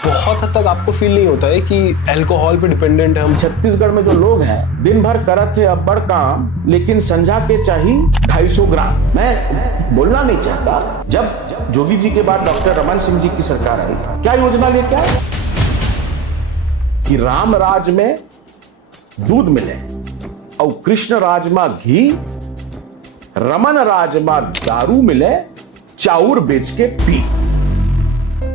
बहुत हद तक आपको फील नहीं होता है कि अल्कोहल पे डिपेंडेंट है हम? छत्तीसगढ़ में जो लोग हैं दिन भर करत है अब बड़ काम, लेकिन संझा के चाहिए 250 ग्राम। मैं बोलना नहीं चाहता, जब जोगी जी के बाद डॉक्टर रमन सिंह जी की सरकार आई, क्या योजना लेके आए कि राम राज में दूध मिले और कृष्ण राज में घी, रमन राज में दारू मिले, चाउर बेच के पी।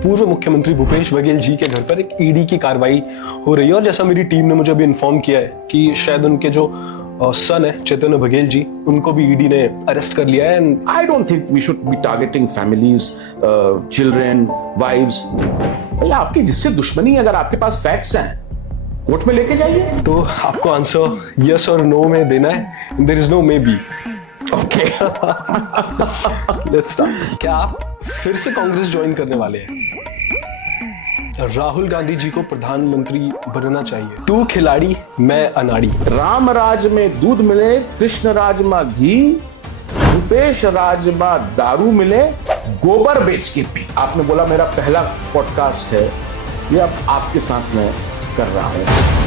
पूर्व मुख्यमंत्री भूपेश बघेल जी के घर पर एक ईडी की कार्रवाई हो रही है और जैसा मेरी टीम ने मुझे अभी इन्फॉर्म किया है कि शायद उनके जो सन है चैतन्य बघेल जी, उनको भी ईडी ने अरेस्ट कर लिया है। And I don't think we should be targeting families, children, wives. भैया आपकी जिससे दुश्मनी है, अगर आपके पास फैक्ट्स हैं कोर्ट में लेके जाइए। तो आपको आंसर यस और नो में देना है, there is no maybe. Okay, let's start. क्या आप फिर से कांग्रेस ज्वाइन करने वाले हैं? राहुल गांधी जी को प्रधानमंत्री बनना चाहिए। तू खिलाड़ी मैं अनाड़ी। राम राज में दूध मिले, कृष्ण राज में घी, भूपेश राज में दारू मिले, गोबर बेच के पी। आपने बोला मेरा पहला पॉडकास्ट है, ये अब आपके साथ मैं कर रहा हूं।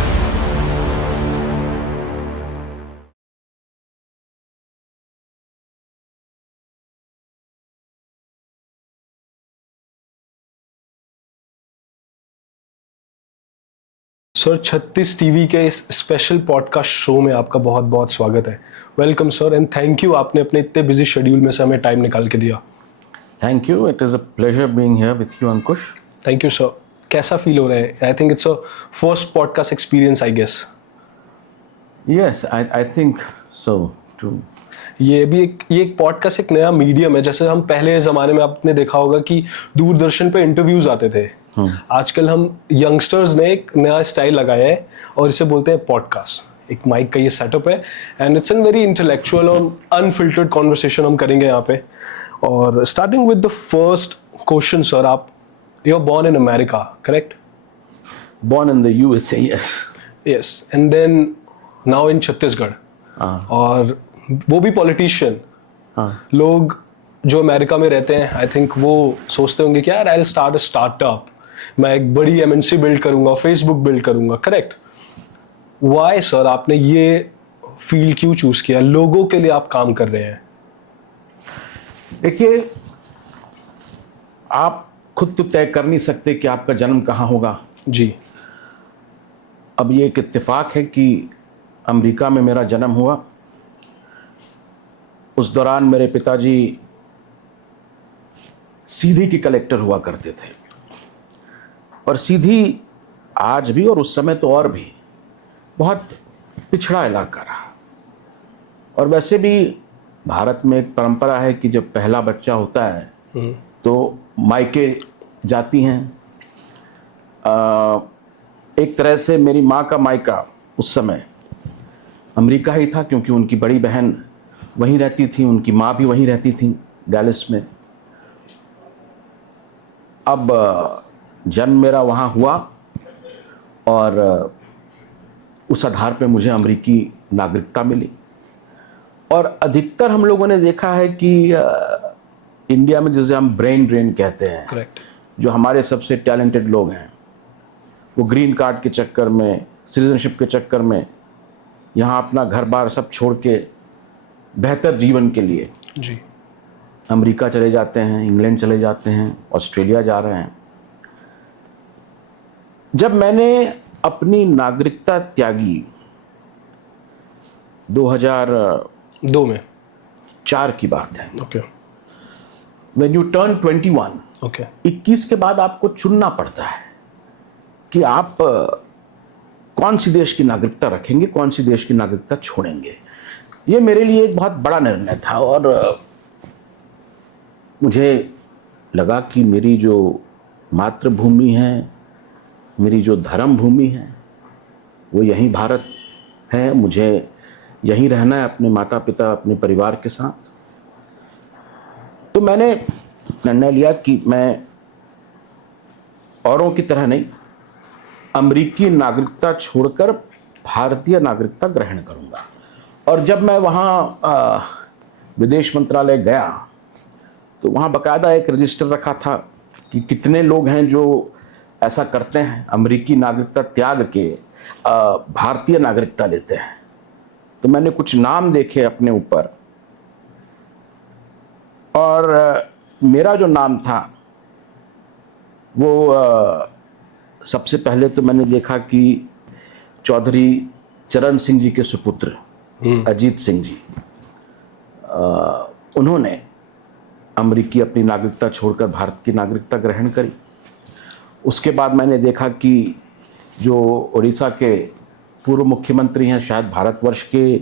सर, 36 टीवी के इस स्पेशल पॉडकास्ट शो में आपका बहुत बहुत स्वागत है। Welcome sir, and thank you, आपने अपने इतने बिजी शेड्यूल में से हमें टाइम निकाल के दिया। Thank you, it is a pleasure being here with you Ankush. Thank you sir. कैसा फील हो रहा है? I think it's a first podcast experience, I guess. Yes, I think so too. ये एक पॉडकास्ट एक नया मीडियम है। जैसे हम पहले ज़माने में आपने देखा होगा कि दूरदर्शन पे इंटरव्यूज आते थे, आजकल हम यंगस्टर्स ने एक नया स्टाइल लगाया है और इसे बोलते हैं पॉडकास्ट। एक माइक का ये सेटअप है and it's an very intellectual और अनफिल्टर्ड कॉन्वर्सेशन हम करेंगे यहाँ पे। और starting with the first question sir, आप you are born in America, correct? Born in the USA, yes. Yes, and then now in Chhattisgarh, और वो भी पॉलिटिशियन। लोग जो अमेरिका में रहते हैं, आई थिंक वो सोचते होंगे कि यार I will start a startup, मैं एक बड़ी एमएनसी बिल्ड करूंगा, फेसबुक बिल्ड करूंगा, करेक्ट? व्हाई सर आपने ये फील्ड क्यों चूज किया? लोगों के लिए आप काम कर रहे हैं। देखिए, आप खुद तो तय कर नहीं सकते कि आपका जन्म कहाँ होगा जी। अब ये एक इत्तेफाक है कि अमेरिका में मेरा जन्म हुआ। उस दौरान मेरे पिताजी सीधी के कलेक्टर हुआ करते थे, और सीधी आज भी और उस समय तो और भी बहुत पिछड़ा इलाका रहा। और वैसे भी भारत में एक परंपरा है कि जब पहला बच्चा होता है तो मायके जाती हैं। एक तरह से मेरी माँ का मायका उस समय अमेरिका ही था, क्योंकि उनकी बड़ी बहन वहीं रहती थी, उनकी माँ भी वहीं रहती थी, डैलस में। अब जन्म मेरा वहाँ हुआ और उस आधार पे मुझे अमेरिकी नागरिकता मिली। और अधिकतर हम लोगों ने देखा है कि इंडिया में जिसे हम ब्रेन ड्रेन कहते हैं, करेक्ट। जो हमारे सबसे टैलेंटेड लोग हैं, वो ग्रीन कार्ड के चक्कर में, सिटीजनशिप के चक्कर में यहाँ अपना घर बार सब छोड़ के बेहतर जीवन के लिए जी। अमेरिका चले जाते हैं, इंग्लैंड चले जाते हैं, ऑस्ट्रेलिया जा रहे हैं। जब मैंने अपनी नागरिकता त्यागी 2002 में, 4 की बात है। Okay. When you turn 21, okay. 21 के बाद आपको चुनना पड़ता है कि आप कौन सी देश की नागरिकता रखेंगे, कौन सी देश की नागरिकता छोड़ेंगे। ये मेरे लिए एक बहुत बड़ा निर्णय था, और मुझे लगा कि मेरी जो मातृभूमि है, मेरी जो धर्म भूमि है, वो यहीं भारत है। मुझे यहीं रहना है अपने माता पिता, अपने परिवार के साथ। तो मैंने निर्णय लिया कि मैं औरों की तरह नहीं, अमेरिकी नागरिकता छोड़कर भारतीय नागरिकता ग्रहण करूंगा। और जब मैं वहाँ विदेश मंत्रालय गया तो वहाँ बाकायदा एक रजिस्टर रखा था कि कितने लोग हैं जो ऐसा करते हैं, अमेरिकी नागरिकता त्याग के भारतीय नागरिकता लेते हैं। तो मैंने कुछ नाम देखे अपने ऊपर, और मेरा जो नाम था वो सबसे पहले तो मैंने देखा कि चौधरी चरण सिंह जी के सुपुत्र अजीत सिंह जी, उन्होंने अमेरिकी अपनी नागरिकता छोड़कर भारत की नागरिकता ग्रहण करी। उसके बाद मैंने देखा कि जो उड़ीसा के पूर्व मुख्यमंत्री हैं, शायद भारतवर्ष के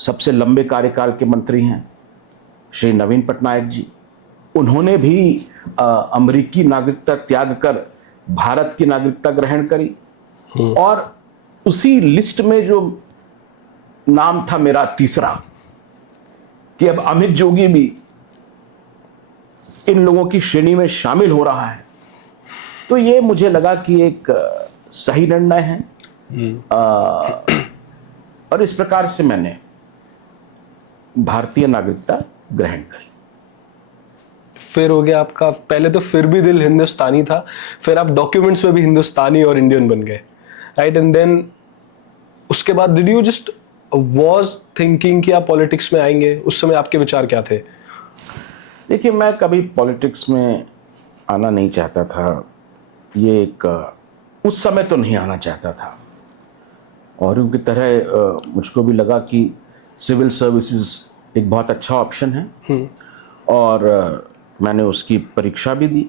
सबसे लंबे कार्यकाल के मंत्री हैं, श्री नवीन पटनायक जी, उन्होंने भी अमेरिकी नागरिकता त्याग कर भारत की नागरिकता ग्रहण करी। और उसी लिस्ट में जो नाम था मेरा तीसरा, कि अब अमित जोगी भी इन लोगों की श्रेणी में शामिल हो रहा है, तो ये मुझे लगा कि एक सही निर्णय है। और इस प्रकार से मैंने भारतीय नागरिकता ग्रहण करी। फिर हो गया आपका, पहले तो फिर भी दिल हिंदुस्तानी था, फिर आप डॉक्यूमेंट्स में भी हिंदुस्तानी और इंडियन बन गए, राइट? एंड देन उसके बाद did you just was thinking कि आप पॉलिटिक्स में आएंगे? उस समय आपके विचार क्या थे? देखिए, मैं कभी पॉलिटिक्स में आना नहीं चाहता था। ये एक उस समय तो नहीं आना चाहता था, और उनकी तरह मुझको भी लगा कि सिविल सर्विसेज एक बहुत अच्छा ऑप्शन है, और मैंने उसकी परीक्षा भी दी।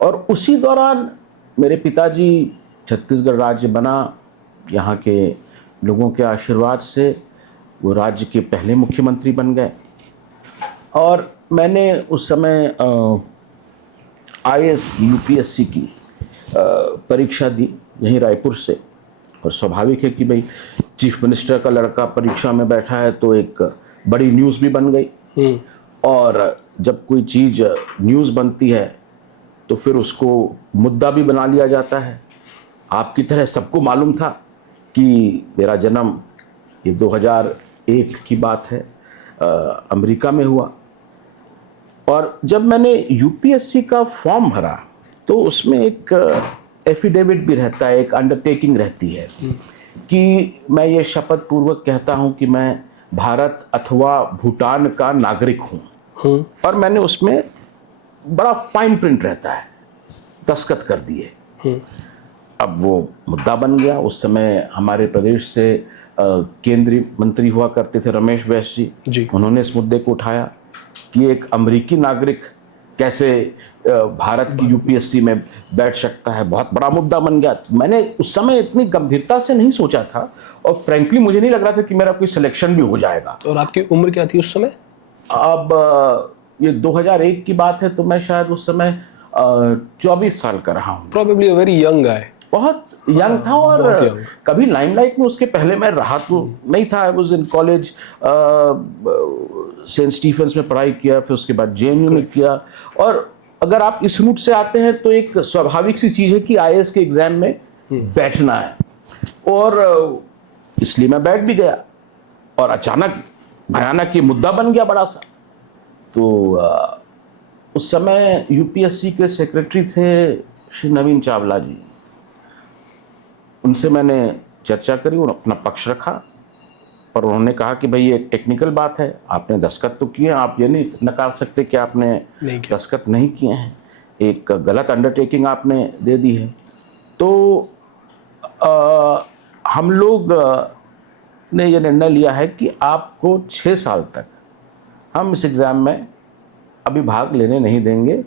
और उसी दौरान मेरे पिताजी छत्तीसगढ़ राज्य बना, यहाँ के लोगों के आशीर्वाद से वो राज्य के पहले मुख्यमंत्री बन गए। और मैंने उस समय IAS UPSC की परीक्षा दी यहीं रायपुर से। और स्वाभाविक है कि भाई चीफ मिनिस्टर का लड़का परीक्षा में बैठा है तो एक बड़ी न्यूज़ भी बन गई। और जब कोई चीज़ न्यूज़ बनती है तो फिर उसको मुद्दा भी बना लिया जाता है। आपकी तरह सबको मालूम था कि मेरा जन्म ये 2001 की बात है, अमेरिका में हुआ। और जब मैंने UPSC का फॉर्म भरा तो उसमें एक एफिडेविट भी रहता है, एक अंडरटेकिंग रहती है कि मैं ये शपथ पूर्वक कहता हूं कि मैं भारत अथवा भूटान का नागरिक हूं। और मैंने उसमें बड़ा फाइन प्रिंट रहता है, दस्तखत कर दिए। अब वो मुद्दा बन गया। उस समय हमारे प्रदेश से केंद्रीय मंत्री हुआ करते थे रमेश बैस जी, उन्होंने इस मुद्दे को उठाया कि एक अमेरिकी नागरिक कैसे भारत की UPSC में बैठ सकता है। बहुत बड़ा मुद्दा बन गया। मैंने उस समय इतनी गंभीरता से नहीं सोचा था, और फ्रैंकली मुझे नहीं लग रहा था कि मेरा कोई सिलेक्शन भी हो जाएगा। और आपकी उम्र क्या थी उस समय? अब ये 2001 की बात है, तो मैं शायद उस समय 24 साल का रहा हूँ। Probably a very young guy. बहुत यंग था, और कभी लाइमलाइट में उसके पहले मैं रहा तो नहीं था। I was in college, Saint Stephen's में पढ़ाई किया, फिर उसके बाद JNU में किया। और अगर आप इस रूट से आते हैं तो एक स्वाभाविक सी चीज़ है कि IAS के एग्जाम में बैठना है, और इसलिए मैं बैठ भी गया। और अचानक भयानक ये मुद्दा बन गया बड़ा सा। तो उस समय UPSC के सेक्रेटरी थे श्री नवीन चावला जी। उनसे मैंने चर्चा करी, उन्होंने अपना पक्ष रखा, और उन्होंने कहा कि भाई ये टेक्निकल बात है, आपने दस्तखत तो किए हैं, आप ये नहीं नकार सकते कि आपने दस्तखत नहीं किए हैं, एक गलत अंडरटेकिंग आपने दे दी है। तो हम लोग ने ये निर्णय लिया है कि आपको 6 साल तक हम इस एग्ज़ाम में अभी भाग लेने नहीं देंगे।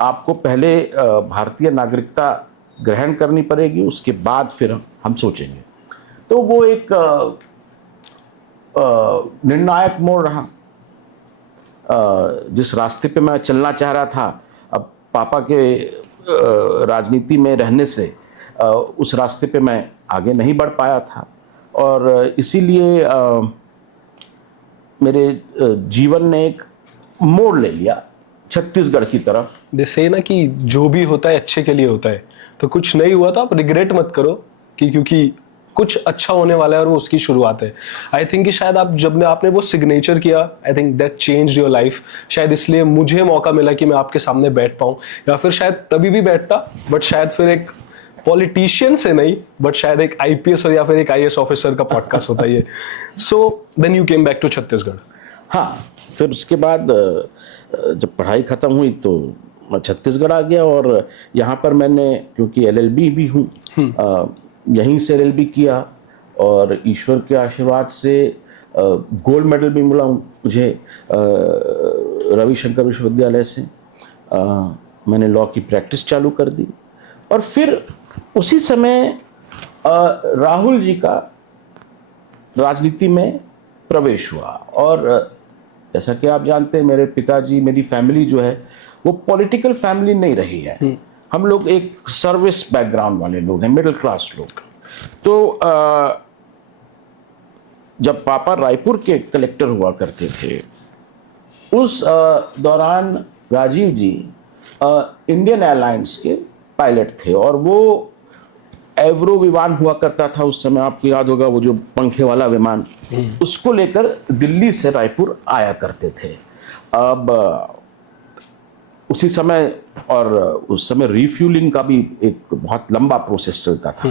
आपको पहले भारतीय नागरिकता ग्रहण करनी पड़ेगी, उसके बाद फिर हम सोचेंगे। तो वो एक निर्णायक मोड़ रहा। जिस रास्ते पे मैं चलना चाह रहा था, अब पापा के राजनीति में रहने से उस रास्ते पे मैं आगे नहीं बढ़ पाया था, और इसीलिए मेरे जीवन ने एक मोड़ ले लिया छत्तीसगढ़ की तरफ। जैसे ना कि जो भी होता है अच्छे के लिए होता है, तो कुछ नहीं हुआ तो आप रिग्रेट मत करो कि क्योंकि कुछ अच्छा होने वाला है और वो उसकी शुरुआत है। आई थिंक कि शायद आप जब आपने वो सिग्नेचर किया, I think that changed your life. शायद इसलिए मुझे मौका मिला कि मैं आपके सामने बैठ पाऊँ, या फिर शायद तभी भी बैठता, बट शायद फिर एक पॉलिटिशियन से नहीं, बट शायद एक आईपीएस और या फिर एक आईएएस ऑफिसर का पॉडकास्ट होता है ये। So then you came back to Chhattisgarh. हाँ, फिर उसके बाद जब पढ़ाई ख़त्म हुई तो मैं छत्तीसगढ़ आ गया, और यहाँ पर मैंने, क्योंकि एलएलबी भी हूँ, यहीं से एलएलबी किया, और ईश्वर के आशीर्वाद से गोल्ड मेडल भी मिला मुझे रविशंकर विश्वविद्यालय से। मैंने लॉ की प्रैक्टिस चालू कर दी, और फिर उसी समय राहुल जी का राजनीति में प्रवेश हुआ। और जैसा कि आप जानते हैं, मेरे पिताजी, मेरी फैमिली जो है वो पॉलिटिकल फैमिली नहीं रही है। हम लोग एक सर्विस बैकग्राउंड वाले लोग हैं, मिडिल क्लास लोग। तो जब पापा रायपुर के कलेक्टर हुआ करते थे, उस दौरान राजीव जी इंडियन एयरलाइंस के पायलट थे, और वो एवरो विमान हुआ करता था उस समय, आपको याद होगा, वो जो पंखे वाला विमान, उसको लेकर दिल्ली से रायपुर आया करते थे। अब उसी समय, और उस समय रिफ्यूलिंग का भी एक बहुत लंबा प्रोसेस चलता था,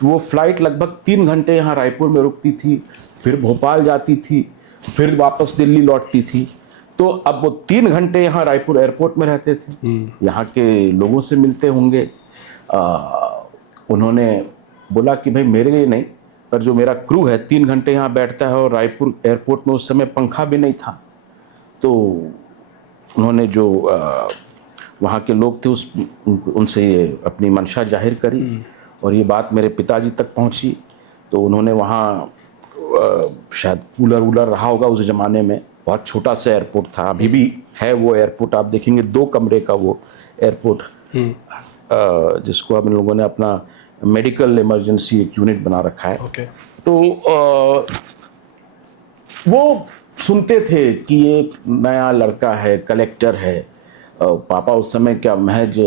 तो वो फ्लाइट लगभग 3 घंटे यहाँ रायपुर में रुकती थी, फिर भोपाल जाती थी, फिर वापस दिल्ली लौटती थी। तो अब वो 3 घंटे यहाँ रायपुर एयरपोर्ट में रहते थे, यहाँ के लोगों से मिलते होंगे। उन्होंने बोला कि भाई मेरे लिए नहीं, पर जो मेरा क्रू है 3 घंटे यहाँ बैठता है, और रायपुर एयरपोर्ट में उस समय पंखा भी नहीं था। तो उन्होंने जो वहाँ के लोग थे उनसे ये अपनी मंशा जाहिर करी, और ये बात मेरे पिताजी तक पहुँची। तो उन्होंने वहाँ शायद कूलर वूलर रहा होगा उस ज़माने में, बहुत छोटा सा एयरपोर्ट था, अभी भी है वो एयरपोर्ट, आप देखेंगे 2 कमरे का वो एयरपोर्ट, जिसको अब इन लोगों ने अपना मेडिकल इमरजेंसी एक यूनिट बना रखा है। Okay. तो वो सुनते थे कि एक नया लड़का है, कलेक्टर है। पापा उस समय क्या महज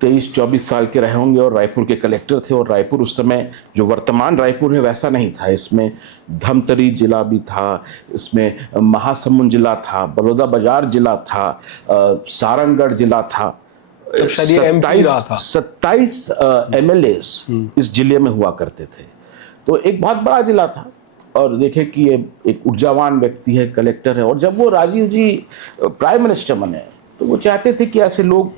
23-24 साल के रहे होंगे, और रायपुर के कलेक्टर थे। और रायपुर उस समय जो वर्तमान रायपुर है वैसा नहीं था, इसमें धमतरी जिला भी था, इसमें महासमुंद जिला था, बलौदाबाजार जिला था, सारंगगढ़ जिला था। 27 MLAs इस जिले में हुआ करते थे, तो एक बहुत बड़ा जिला था। और देखे कि ये एक ऊर्जावान व्यक्ति है, कलेक्टर है, और जब वो राजीव जी प्राइम मिनिस्टर बने तो वो चाहते थे कि ऐसे लोग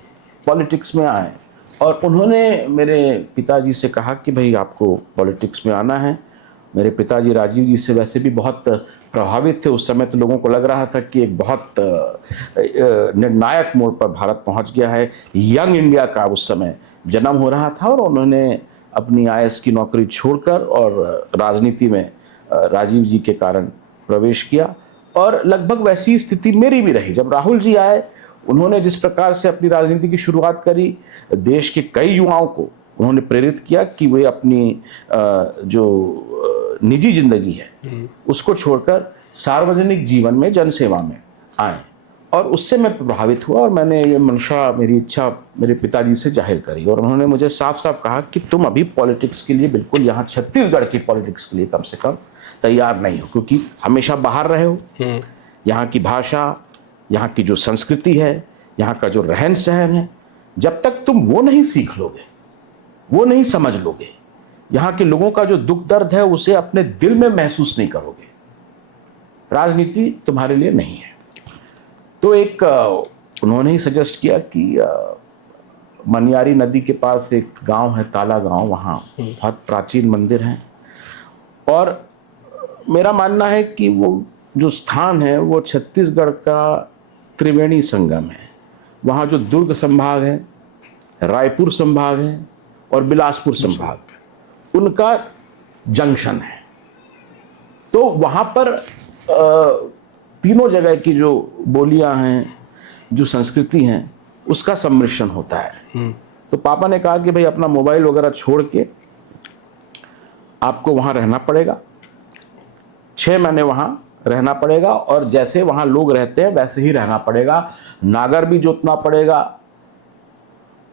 पॉलिटिक्स में आए, और उन्होंने मेरे पिताजी से कहा कि भाई आपको पॉलिटिक्स में आना है। मेरे पिताजी राजीव जी से वैसे भी बहुत प्रभावित थे। उस समय तो लोगों को लग रहा था कि एक बहुत निर्णायक मोड़ पर भारत पहुंच गया है, यंग इंडिया का उस समय जन्म हो रहा था। और उन्होंने अपनी आईएएस की नौकरी छोड़कर और राजनीति में राजीव जी के कारण प्रवेश किया, और लगभग वैसी स्थिति मेरी भी रही। जब राहुल जी आए, उन्होंने जिस प्रकार से अपनी राजनीति की शुरुआत करी, देश के कई युवाओं को उन्होंने प्रेरित किया कि वे अपनी जो निजी जिंदगी है उसको छोड़कर सार्वजनिक जीवन में, जनसेवा में आए। और उससे मैं प्रभावित हुआ, और मैंने ये मंशा, मेरी इच्छा मेरे पिताजी से जाहिर करी। और उन्होंने मुझे साफ साफ कहा कि तुम अभी पॉलिटिक्स के लिए, बिल्कुल यहाँ छत्तीसगढ़ की पॉलिटिक्स के लिए कम से कम तैयार नहीं हो, क्योंकि हमेशा बाहर रहे हो। यहाँ की भाषा, यहाँ की जो संस्कृति है, यहाँ का जो रहन सहन है, जब तक तुम वो नहीं सीख लोगे, वो नहीं समझ लोगे, यहाँ के लोगों का जो दुख दर्द है उसे अपने दिल में महसूस नहीं करोगे, राजनीति तुम्हारे लिए नहीं है। तो एक उन्होंने ही सजेस्ट किया कि मनियारी नदी के पास एक गांव है, ताला गांव, वहाँ बहुत प्राचीन मंदिर हैं, और मेरा मानना है कि वो जो स्थान है वो छत्तीसगढ़ का त्रिवेणी संगम है। वहाँ जो दुर्ग संभाग है, रायपुर संभाग है और बिलासपुर संभाग, उनका जंक्शन है। तो वहाँ पर तीनों जगह की जो बोलियां हैं, जो संस्कृति हैं, उसका सम्मिश्रण होता है। तो पापा ने कहा कि भाई अपना मोबाइल वगैरह छोड़ के आपको वहाँ रहना पड़ेगा, 6 महीने वहाँ रहना पड़ेगा, और जैसे वहाँ लोग रहते हैं वैसे ही रहना पड़ेगा, नागर भी जोतना पड़ेगा।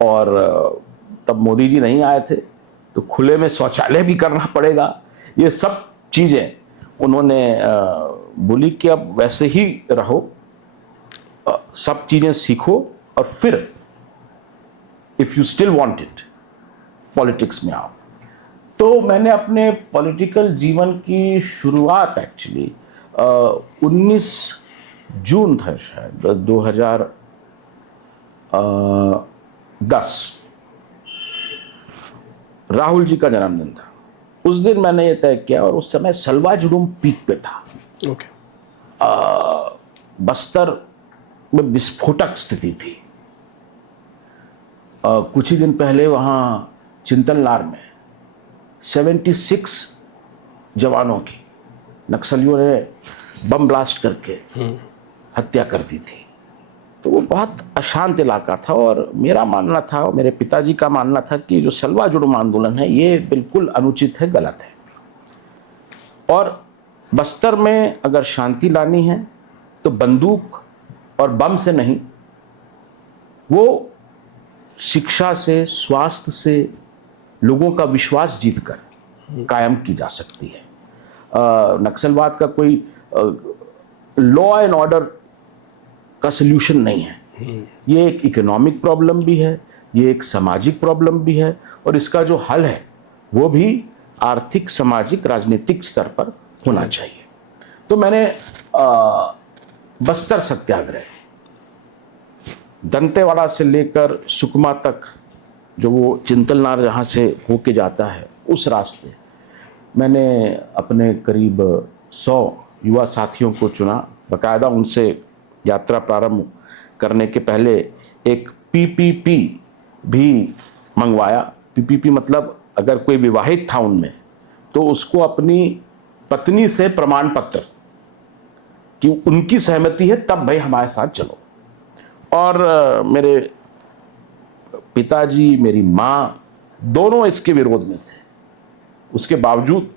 और तब मोदी जी नहीं आए थे, तो तो खुले में शौचालय भी करना पड़ेगा। ये सब चीजें उन्होंने बोली कि अब वैसे ही रहो, सब चीजें सीखो और फिर if you still want it politics में आओ। तो मैंने अपने पॉलिटिकल जीवन की शुरुआत एक्चुअली 19 जून था शायद 2010, राहुल जी का जन्मदिन था। उस दिन मैंने ये तय किया, और उस समय सलवा जुडूम पीक पे था। ओके। बस्तर में विस्फोटक स्थिति थी। कुछ ही दिन पहले वहां चिंतलनार में 76 जवानों की नक्सलियों ने बम ब्लास्ट करके हत्या कर दी थी। तो वो बहुत अशांत इलाका था, और मेरा मानना था, और मेरे पिताजी का मानना था कि जो सलवा जुडूम आंदोलन है ये बिल्कुल अनुचित है, गलत है, और बस्तर में अगर शांति लानी है तो बंदूक और बम से नहीं, वो शिक्षा से, स्वास्थ्य से, लोगों का विश्वास जीतकर कायम की जा सकती है। नक्सलवाद का कोई लॉ एंड ऑर्डर का सल्यूशन नहीं है। ये एक इकोनॉमिक प्रॉब्लम भी है, ये एक सामाजिक प्रॉब्लम भी है, और इसका जो हल है वो भी आर्थिक, सामाजिक, राजनीतिक स्तर पर होना चाहिए। तो मैंने बस्तर सत्याग्रह, दंतेवाड़ा से लेकर सुकमा तक, जो वो चिंतलनार जहाँ से होके जाता है, उस रास्ते मैंने अपने करीब 100 युवा साथियों को चुना। बाकायदा उनसे यात्रा प्रारंभ करने के पहले एक पीपीपी भी मंगवाया। पीपीपी मतलब अगर कोई विवाहित था उनमें तो उसको अपनी पत्नी से प्रमाण पत्र कि उनकी सहमति है, तब भाई हमारे साथ चलो। और मेरे पिताजी, मेरी माँ, दोनों इसके विरोध में थे। उसके बावजूद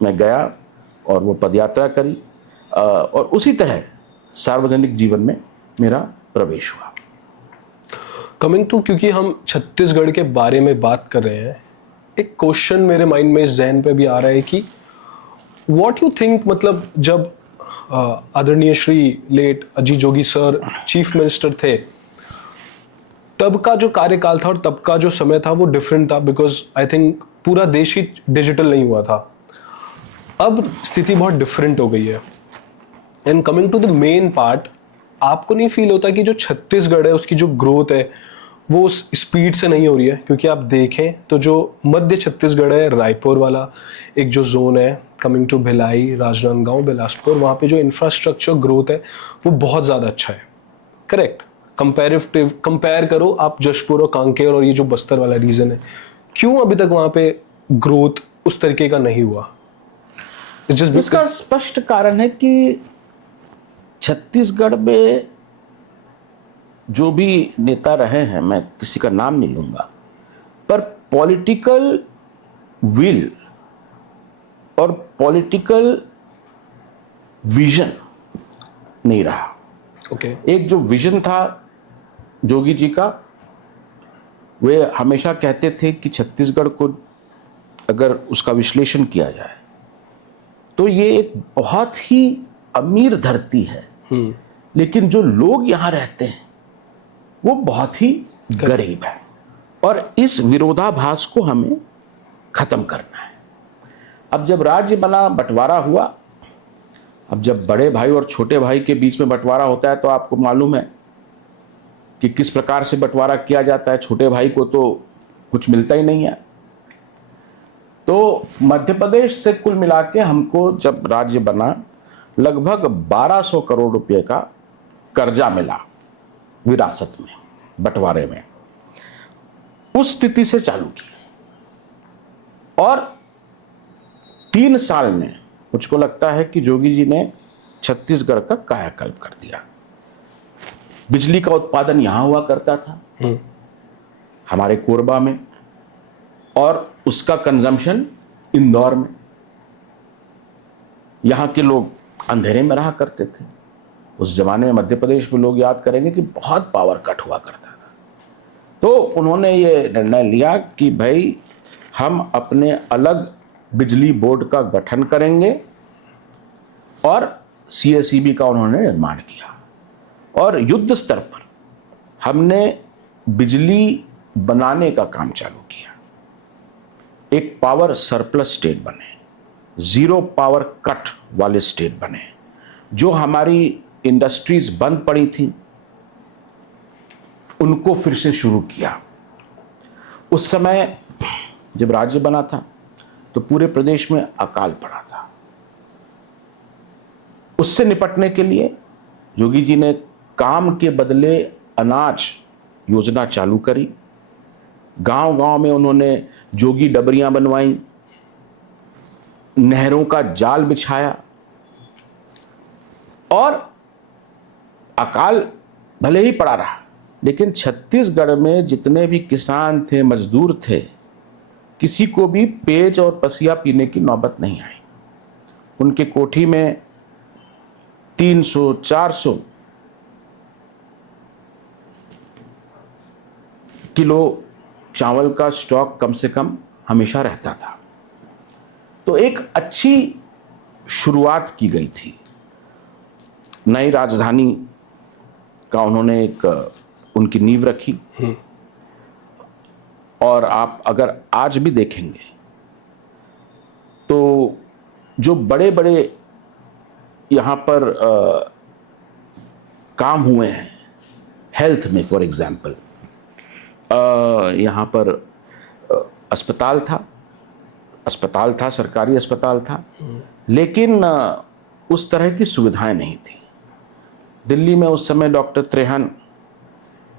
मैं गया और वो पदयात्रा करी, और उसी तरह सार्वजनिक जीवन में मेरा प्रवेश हुआ। कमिंग टू, क्योंकि हम छत्तीसगढ़ के बारे में बात कर रहे हैं, एक क्वेश्चन मेरे माइंड में, इस जहन पे भी आ रहा है कि व्हाट यू थिंक, मतलब जब आदरणीय Shri late Ajit Jogi sir chief minister थे, तब का जो कार्यकाल था और तब का जो समय था वो डिफरेंट था, बिकॉज आई थिंक पूरा देश ही डिजिटल नहीं हुआ था। अब स्थिति बहुत डिफरेंट हो गई है। And coming to the main part, आपको नहीं फील होता कि जो छत्तीसगढ़ है उसकी जो ग्रोथ है वो उस स्पीड से नहीं हो रही है? क्योंकि आप देखें तो जो मध्य छत्तीसगढ़ है, रायपुर वाला एक जो जोन है, कमिंग टू भिलाई, राजनांदगांव, बिलासपुर, वहाँ पे जो इंफ्रास्ट्रक्चर ग्रोथ है वो बहुत ज़्यादा अच्छा है। करेक्ट? कंपेयर करो आप जशपुर और कांकेर और ये जो बस्तर वाला रीजन है, क्यों अभी तक वहाँ पे ग्रोथ उस तरीके का नहीं हुआ? इसका स्पष्ट कारण है कि छत्तीसगढ़ में जो भी नेता रहे हैं, मैं किसी का नाम नहीं लूंगा, पर पॉलिटिकल विल और पॉलिटिकल विजन नहीं रहा। ओके। एक जो विजन था जोगी जी का, वे हमेशा कहते थे कि छत्तीसगढ़ को अगर उसका विश्लेषण किया जाए तो ये एक बहुत ही अमीर धरती है, लेकिन जो लोग यहाँ रहते हैं वो बहुत ही गरीब है, और इस विरोधाभास को हमें खत्म करना है। अब जब राज्य बना, बंटवारा हुआ, अब जब बड़े भाई और छोटे भाई के बीच में बंटवारा होता है तो आपको मालूम है कि किस प्रकार से बंटवारा किया जाता है। छोटे भाई को तो कुछ मिलता ही नहीं है। तो मध्य प्रदेश से कुल मिला के हमको जब राज्य बना लगभग 1200 करोड़ रुपए का कर्जा मिला विरासत में, बंटवारे में। उस स्थिति से चालू किया, और 3 साल में मुझको लगता है कि जोगी जी ने छत्तीसगढ़ का कायाकल्प कर दिया। बिजली का उत्पादन यहां हुआ करता था, हमारे कोरबा में, और उसका कंजम्पशन इंदौर में। यहां के लोग अंधेरे में रहा करते थे। उस जमाने में मध्य प्रदेश में लोग याद करेंगे कि बहुत पावर कट हुआ करता था। तो उन्होंने ये निर्णय लिया कि भाई हम अपने अलग बिजली बोर्ड का गठन करेंगे और सीएसईबी का उन्होंने निर्माण किया। और युद्ध स्तर पर हमने बिजली बनाने का काम चालू किया। एक पावर सरप्लस स्टेट बने, जीरो पावर कट वाले स्टेट बने। जो हमारी इंडस्ट्रीज बंद पड़ी थी उनको फिर से शुरू किया। उस समय जब राज्य बना था तो पूरे प्रदेश में अकाल पड़ा था। उससे निपटने के लिए योगी जी ने काम के बदले अनाज योजना चालू करी। गांव-गांव में उन्होंने जोगी डबरियां बनवाई, नहरों का जाल बिछाया और अकाल भले ही पड़ा रहा, लेकिन छत्तीसगढ़ में जितने भी किसान थे, मजदूर थे, किसी को भी पेज और पसिया पीने की नौबत नहीं आई। उनके कोठी में 300-400 किलो चावल का स्टॉक कम से कम हमेशा रहता था। तो एक अच्छी शुरुआत की गई थी। नई राजधानी का उन्होंने एक उनकी नींव रखी। और आप अगर आज भी देखेंगे तो जो बड़े बड़े यहाँ पर काम हुए हैं, हेल्थ में फॉर एग्जाम्पल, यहाँ पर अस्पताल था, सरकारी अस्पताल था, लेकिन उस तरह की सुविधाएं नहीं थी। दिल्ली में उस समय डॉक्टर त्रेहन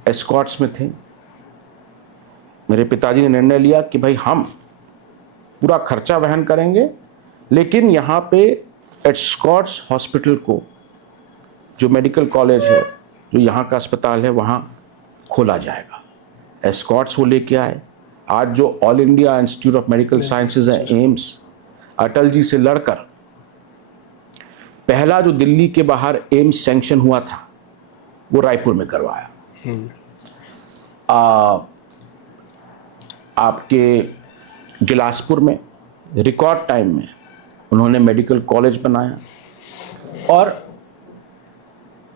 एस्कॉट्स में थे। मेरे पिताजी ने निर्णय लिया कि भाई हम पूरा खर्चा वहन करेंगे, लेकिन यहाँ पे एस्कॉट्स हॉस्पिटल को, जो मेडिकल कॉलेज है, जो यहाँ का अस्पताल है, वहाँ खोला जाएगा। एस्कॉट्स वो लेके आए। आज जो all India institute of medical sciences है, एम्स, अटल जी से लड़कर पहला जो दिल्ली के बाहर एम्स सैंक्शन हुआ था वो रायपुर में करवाया। आपके बिलासपुर में रिकॉर्ड टाइम में उन्होंने मेडिकल कॉलेज बनाया। और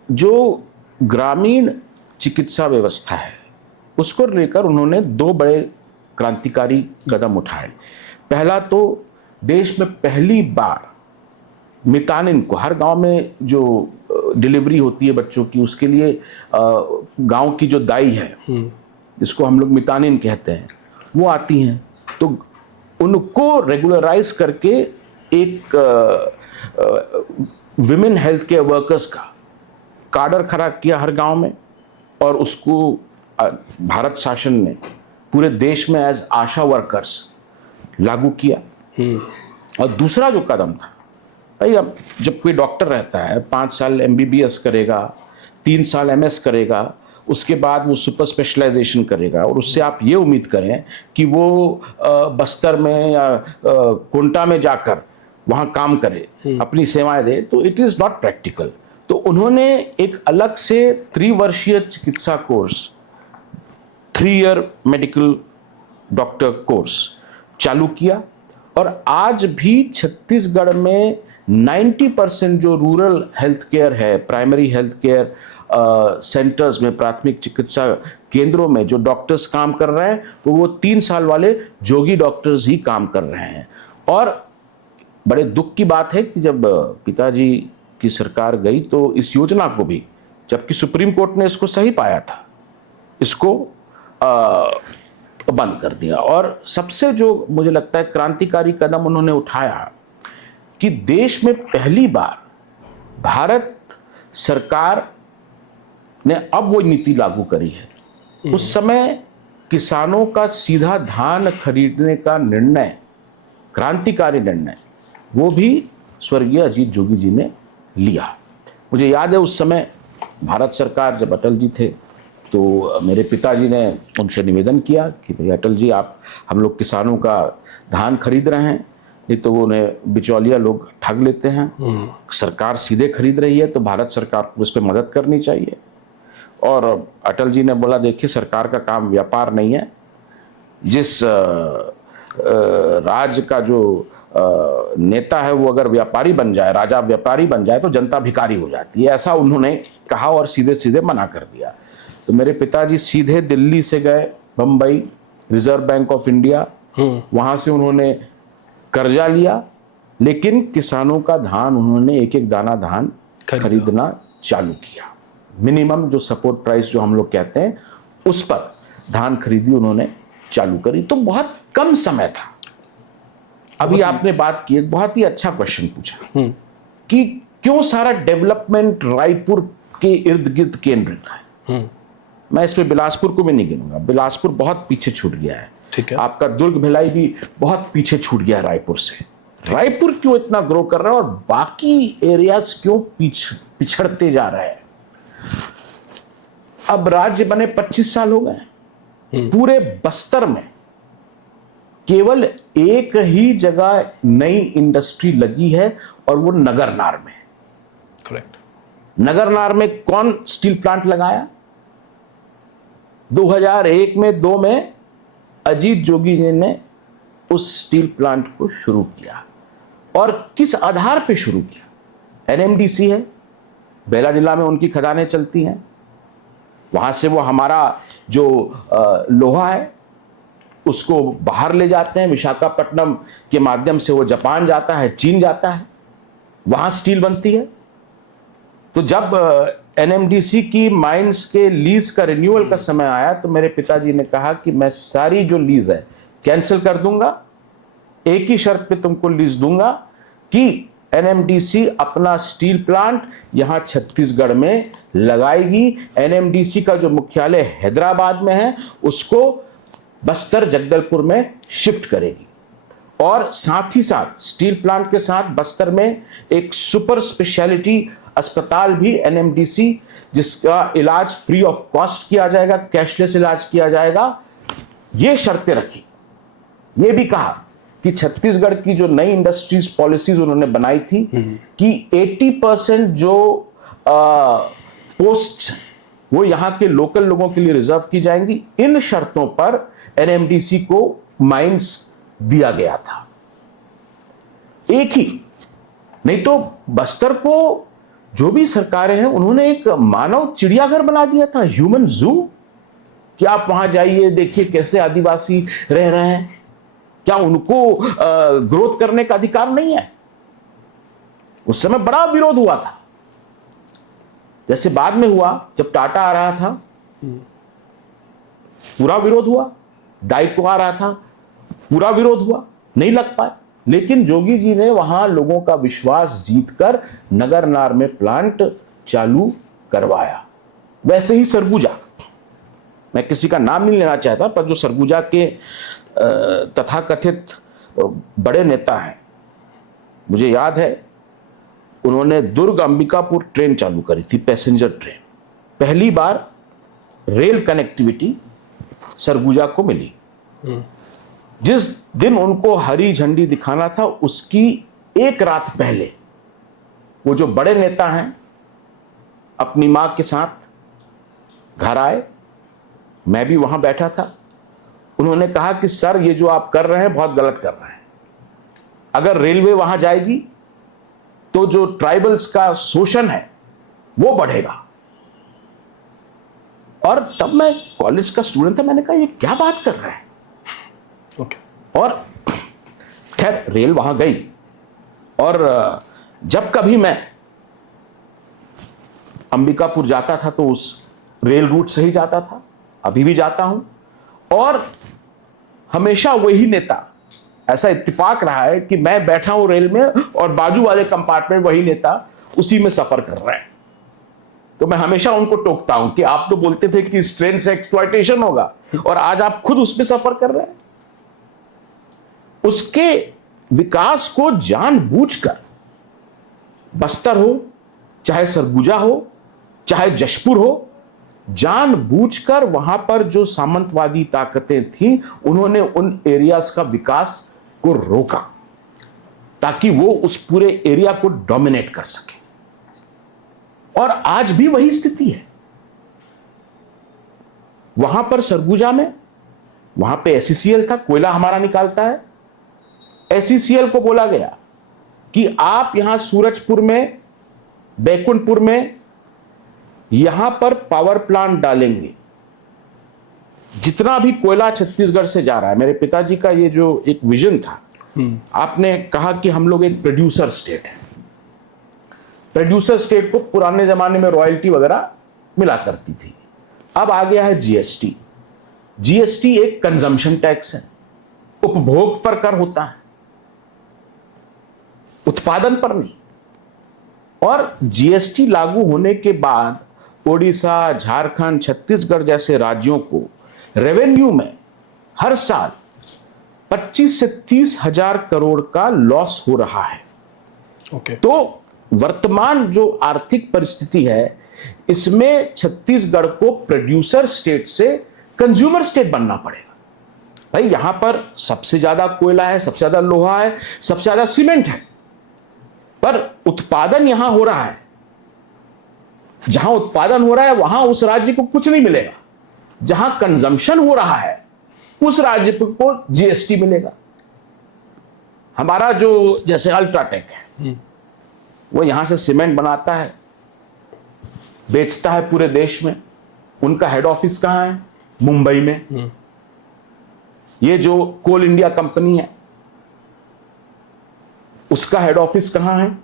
जो ग्रामीण चिकित्सा व्यवस्था है उसको लेकर उन्होंने 2 बड़े क्रांतिकारी कदम उठाए। पहला तो देश में पहली बार मितानिन को, हर गांव में जो डिलीवरी होती है बच्चों की, उसके लिए गांव की जो दाई है, जिसको हम लोग मितानिन कहते हैं, वो आती हैं। तो उनको रेगुलराइज करके एक विमेन हेल्थ केयर वर्कर्स का कार्डर खड़ा किया हर गांव में, और उसको भारत शासन ने पूरे देश में एज आशा वर्कर्स लागू किया। और दूसरा जो कदम था, भाई अब जब कोई डॉक्टर रहता है 5 साल MBBS करेगा, 3 साल MS करेगा, उसके बाद वो सुपर स्पेशलाइजेशन करेगा, और उससे आप ये उम्मीद करें कि वो बस्तर में या कोंटा में जाकर वहाँ काम करे, अपनी सेवाएं दे, तो इट इज़ नॉट प्रैक्टिकल। तो उन्होंने एक अलग से 3 वर्षीय चिकित्सा course, 3 year medical doctor course चालू किया। और आज भी छत्तीसगढ़ में 90% जो रूरल हेल्थ केयर है, प्राइमरी हेल्थ केयर सेंटर्स में, प्राथमिक चिकित्सा केंद्रों में जो डॉक्टर्स काम कर रहे हैं, तो वो 3 साल वाले जोगी डॉक्टर्स ही काम कर रहे हैं। और बड़े दुख की बात है कि जब पिताजी की सरकार गई तो इस योजना को भी, जबकि सुप्रीम कोर्ट ने इसको सही पाया था, इसको बंद कर दिया। और सबसे जो मुझे लगता है क्रांतिकारी कदम उन्होंने उठाया कि देश में पहली बार भारत सरकार ने अब वो नीति लागू करी है। उस समय किसानों का सीधा धान खरीदने का निर्णय, क्रांतिकारी निर्णय, वो भी स्वर्गीय अजीत जोगी जी ने लिया। मुझे याद है उस समय भारत सरकार जब अटल जी थे तो मेरे पिताजी ने उनसे निवेदन किया कि भाई अटल जी, आप हम लोग किसानों का धान खरीद रहे हैं, नहीं तो वो उन्हें बिचौलिया लोग ठग लेते हैं, सरकार सीधे खरीद रही है तो भारत सरकार को उस पर मदद करनी चाहिए। और अटल जी ने बोला, देखिए सरकार का काम व्यापार नहीं है, जिस राज्य का जो नेता है वो अगर व्यापारी बन जाए, राजा व्यापारी बन जाए, तो जनता भिखारी हो जाती है, ऐसा उन्होंने कहा और सीधे सीधे मना कर दिया। तो मेरे पिताजी सीधे दिल्ली से गए Bombay, Reserve Bank of India, वहां से उन्होंने कर्जा लिया, लेकिन किसानों का धान उन्होंने एक एक दाना धान खरीदना चालू किया। मिनिमम जो सपोर्ट प्राइस जो हम लोग कहते हैं उस पर धान खरीदी उन्होंने चालू करी। तो बहुत कम समय था। अभी आपने बात की, एक बहुत ही अच्छा क्वेश्चन पूछा कि क्यों सारा डेवलपमेंट रायपुर के इर्द गिर्द केंद्रित है। मैं इसमें बिलासपुर को भी नहीं गिनूंगा, बिलासपुर बहुत पीछे छूट गया है। ठीक है। आपका दुर्ग भिलाई भी बहुत पीछे छूट गया है रायपुर से। रायपुर क्यों इतना ग्रो कर रहा है और बाकी एरियाज क्यों पिछड़ते जा रहे हैं। अब राज्य बने 25 साल हो गए, पूरे बस्तर में केवल एक ही जगह नई इंडस्ट्री लगी है और वो नगरनार में। करेक्ट। नगरनार में कौन स्टील प्लांट लगाया? 2001 में 2 में अजीत जोगी जी ने उस स्टील प्लांट को शुरू किया। और किस आधार पे शुरू किया? एनएमडीसी है, बेला जिला में उनकी खदानें चलती हैं, वहां से वो हमारा जो लोहा है उसको बाहर ले जाते हैं, विशाखापट्टनम के माध्यम से वो जापान जाता है, चीन जाता है, वहां स्टील बनती है। तो जब एनएमडीसी की माइंस के लीज का रिन्यूअल का समय आया तो मेरे पिताजी ने कहा कि मैं सारी जो लीज है कैंसिल कर दूंगा, एक ही शर्त पे तुमको लीज दूंगा कि एनएमडीसी अपना स्टील प्लांट यहां छत्तीसगढ़ में लगाएगी। एनएमडीसी का जो मुख्यालय हैदराबाद में है उसको बस्तर जगदलपुर में शिफ्ट करेगी। और साथ ही साथ स्टील प्लांट के साथ बस्तर में एक सुपर स्पेशलिटी अस्पताल भी एनएमडीसी, जिसका इलाज फ्री ऑफ कॉस्ट किया जाएगा, कैशलेस इलाज किया जाएगा, ये शर्तें रखी। ये भी कहा कि छत्तीसगढ़ की जो नई इंडस्ट्रीज पॉलिसीज उन्होंने बनाई थी कि 80% जो पोस्ट वो यहां के लोकल लोगों के लिए रिजर्व की जाएंगी। इन शर्तों पर एनएमडीसी को माइंस दिया गया था। एक ही नहीं तो बस्तर को जो भी सरकारें हैं उन्होंने एक मानव चिड़ियाघर बना दिया था, ह्यूमन जू। कि आप वहां जाइए, देखिए कैसे आदिवासी रह रहे हैं, क्या उनको ग्रोथ करने का अधिकार नहीं है? उस समय बड़ा विरोध हुआ था, जैसे बाद में हुआ जब टाटा आ रहा था पूरा विरोध हुआ, डाइको आ रहा था पूरा विरोध हुआ, नहीं लग पाए। लेकिन जोगी जी ने वहां लोगों का विश्वास जीतकर नगरनार में प्लांट चालू करवाया। वैसे ही सरगुजा, मैं किसी का नाम नहीं लेना चाहता, पर जो सरगुजा के तथाकथित बड़े नेता हैं, मुझे याद है उन्होंने दुर्ग अंबिकापुर ट्रेन चालू करी थी, पैसेंजर ट्रेन। पहली बार रेल कनेक्टिविटी सरगुजा को मिली। जिस दिन उनको हरी झंडी दिखाना था उसकी एक रात पहले वो जो बड़े नेता हैं अपनी मां के साथ घर आए, मैं भी वहां बैठा था। उन्होंने कहा कि सर ये जो आप कर रहे हैं बहुत गलत कर रहे हैं, अगर रेलवे वहां जाएगी तो जो ट्राइबल्स का शोषण है वो बढ़ेगा। और तब मैं कॉलेज का स्टूडेंट था, मैंने कहा ये क्या बात कर रहे हैं। और खैर रेल वहां गई और जब कभी मैं अंबिकापुर जाता था तो उस रेल रूट से ही जाता था, अभी भी जाता हूं। और हमेशा वही नेता, ऐसा इत्तेफाक रहा है कि मैं बैठा हूं रेल में और बाजू वाले कंपार्टमेंट वही नेता उसी में सफर कर रहे हैं। तो मैं हमेशा उनको टोकता हूं कि आप तो बोलते थे कि इस ट्रेन से एक्सप्लॉयटेशन होगा और आज आप खुद उसमें सफर कर रहे हैं। उसके विकास को जानबूझकर बस्तर हो, चाहे सरगुजा हो, चाहे जशपुर हो, जानबूझकर वहां पर जो सामंतवादी ताकतें थीं उन्होंने उन एरियाज का विकास को रोका ताकि वो उस पूरे एरिया को डोमिनेट कर सके। और आज भी वही स्थिति है। वहां पर सरगुजा में वहां पे एसईसीएल था, कोयला हमारा निकालता है। एसईसीएल को बोला गया कि आप यहां सूरजपुर में, बैकुंठपुर में, यहां पर पावर प्लांट डालेंगे। जितना भी कोयला छत्तीसगढ़ से जा रहा है, मेरे पिताजी का ये जो एक विजन था, आपने कहा कि हम लोग एक प्रोड्यूसर स्टेट है। प्रोड्यूसर स्टेट को पुराने जमाने में रॉयल्टी वगैरह मिला करती थी। अब आ गया है जीएसटी। जीएसटी एक कंजम्पशन टैक्स है, उपभोग पर कर होता है, उत्पादन पर नहीं। और जीएसटी लागू होने के बाद ओडिशा, झारखंड, छत्तीसगढ़ जैसे राज्यों को रेवेन्यू में हर साल 25 से 30 हजार करोड़ का लॉस हो रहा है। ओके। तो वर्तमान जो आर्थिक परिस्थिति है, इसमें छत्तीसगढ़ को प्रोड्यूसर स्टेट से कंज्यूमर स्टेट बनना पड़ेगा। भाई यहां पर सबसे ज्यादा कोयला है, सबसे ज्यादा लोहा है, सबसे ज्यादा सीमेंट है, पर उत्पादन यहां हो रहा है। जहां उत्पादन हो रहा है वहां उस राज्य को कुछ नहीं मिलेगा। जहां कंजम्पशन हो रहा है उस राज्य को जीएसटी मिलेगा। हमारा जो जैसे अल्ट्राटेक है, वो यहां से सीमेंट बनाता है, बेचता है पूरे देश में। उनका हेड ऑफिस कहां है? मुंबई में। ये जो कोल इंडिया कंपनी है, उसका हेड ऑफिस कहां है?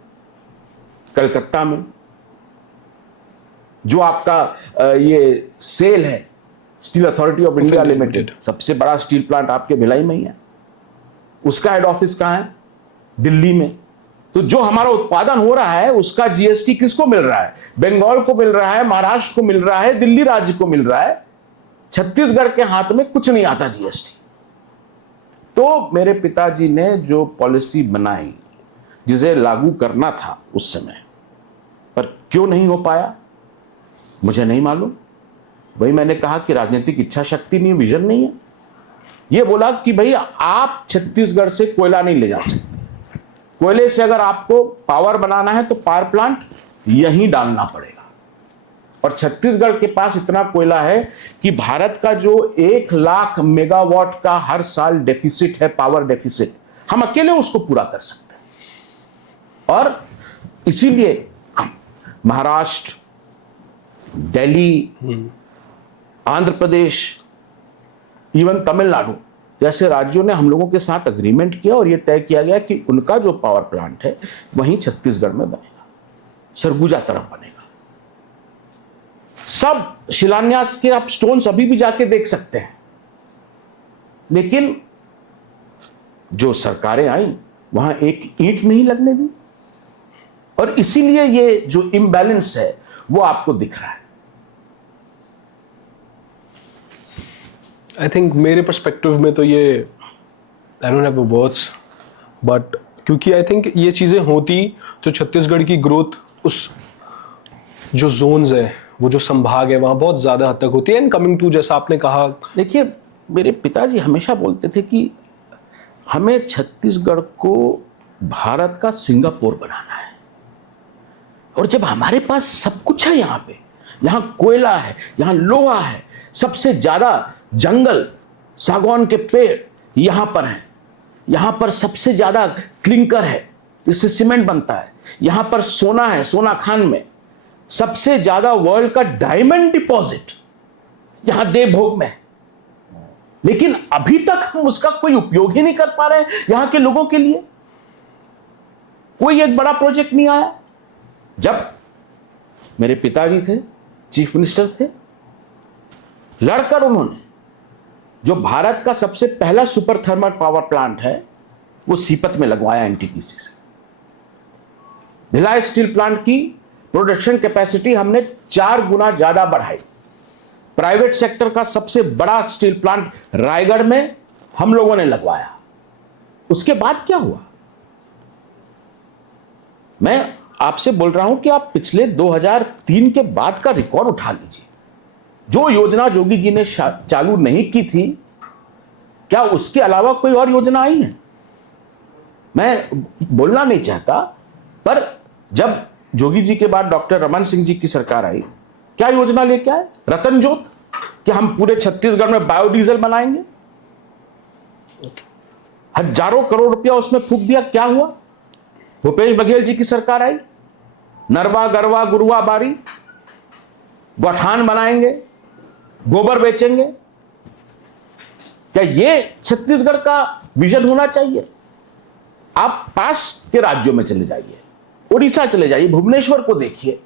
कलकत्ता में। जो आपका ये सेल है, steel authority of India limited, सबसे बड़ा स्टील प्लांट आपके भिलाई में ही है, उसका हेड ऑफिस कहां है? दिल्ली में। तो जो हमारा उत्पादन हो रहा है उसका जीएसटी किसको मिल रहा है? बंगाल को मिल रहा है, महाराष्ट्र को मिल रहा है, दिल्ली राज्य को मिल रहा है। छत्तीसगढ़ के हाथ में कुछ नहीं आता जीएसटी। तो मेरे पिताजी ने जो पॉलिसी बनाई, जिसे लागू करना था उस समय, पर क्यों नहीं हो पाया मुझे नहीं मालूम। वही मैंने कहा कि राजनीतिक इच्छा शक्ति नहीं, विजन नहीं है। यह बोला कि भाई आप छत्तीसगढ़ से कोयला नहीं ले जा सकते। कोयले से अगर आपको पावर बनाना है तो पावर प्लांट यहीं डालना पड़ेगा। और छत्तीसगढ़ के पास इतना कोयला है कि भारत का जो 1 लाख मेगावाट का हर साल डेफिसिट है, पावर डेफिसिट, हम अकेले उसको पूरा कर सकते हैं। और इसीलिए महाराष्ट्र, दिल्ली, आंध्र प्रदेश, इवन तमिलनाडु जैसे राज्यों ने हम लोगों के साथ अग्रीमेंट किया और यह तय किया गया कि उनका जो पावर प्लांट है वहीं छत्तीसगढ़ में बनेगा, सरगुजा तरफ बनेगा। सब शिलान्यास के आप स्टोन्स अभी भी जाके देख सकते हैं। लेकिन जो सरकारें आई वहां एक ईंट नहीं लगने दी, और इसीलिए ये जो इम्बैलेंस है वो आपको दिख रहा है। आई थिंक मेरे पर्सपेक्टिव में तो ये, I don't have the words, but क्योंकि आई थिंक ये चीज़ें होती तो छत्तीसगढ़ की ग्रोथ उस जो जोन्स है, वो जो संभाग है, वहाँ बहुत ज़्यादा हद तक होती है। एंड कमिंग टू, जैसा आपने कहा, देखिए मेरे पिताजी हमेशा बोलते थे कि हमें छत्तीसगढ़ को भारत का सिंगापुर बनाना है। और जब हमारे पास सब कुछ है, यहाँ पे, यहाँ कोयला है, यहाँ लोहा है, सबसे ज़्यादा जंगल, सागौन के पेड़ यहाँ पर हैं, यहाँ पर सबसे ज़्यादा क्लिंकर है जिससे सीमेंट बनता है, यहाँ पर सोना है, सोना खान में सबसे ज़्यादा वर्ल्ड का डायमंड डिपॉजिट यहाँ देवभोग में है। लेकिन अभी तक हम उसका कोई उपयोग ही नहीं कर पा रहे हैं यहाँ के लोगों के लिए। कोई एक बड़ा प्रोजेक्ट नहीं आया। जब मेरे पिताजी थे, चीफ मिनिस्टर थे, लड़कर उन्होंने जो भारत का सबसे पहला सुपर थर्मल पावर प्लांट है वो सीपत में लगवाया एनटीपीसी से। भिलाई स्टील प्लांट की प्रोडक्शन कैपेसिटी हमने 4 गुना ज्यादा बढ़ाई। प्राइवेट सेक्टर का सबसे बड़ा स्टील प्लांट रायगढ़ में हम लोगों ने लगवाया। उसके बाद क्या हुआ? मैं आपसे बोल रहा हूं कि आप पिछले 2003 के बाद का रिकॉर्ड उठा लीजिए। जो योजना जोगी जी ने चालू नहीं की थी, क्या उसके अलावा कोई और योजना आई है? मैं बोलना नहीं चाहता, पर जब जोगी जी के बाद डॉक्टर रमन सिंह जी की सरकार आई, क्या योजना लेके आए? रतन ज्योत, कि हम पूरे छत्तीसगढ़ में बायोडीजल बनाएंगे। हजारों करोड़ रुपया उसमें फूंक दिया, क्या हुआ? भूपेश बघेल जी की सरकार आई, नरवा गरवा गुरुआ बारी, गौठान बनाएंगे, गोबर बेचेंगे। क्या ये छत्तीसगढ़ का विजन होना चाहिए? आप पास के राज्यों में चले जाइए, उड़ीसा चले जाइए, भुवनेश्वर को देखिए,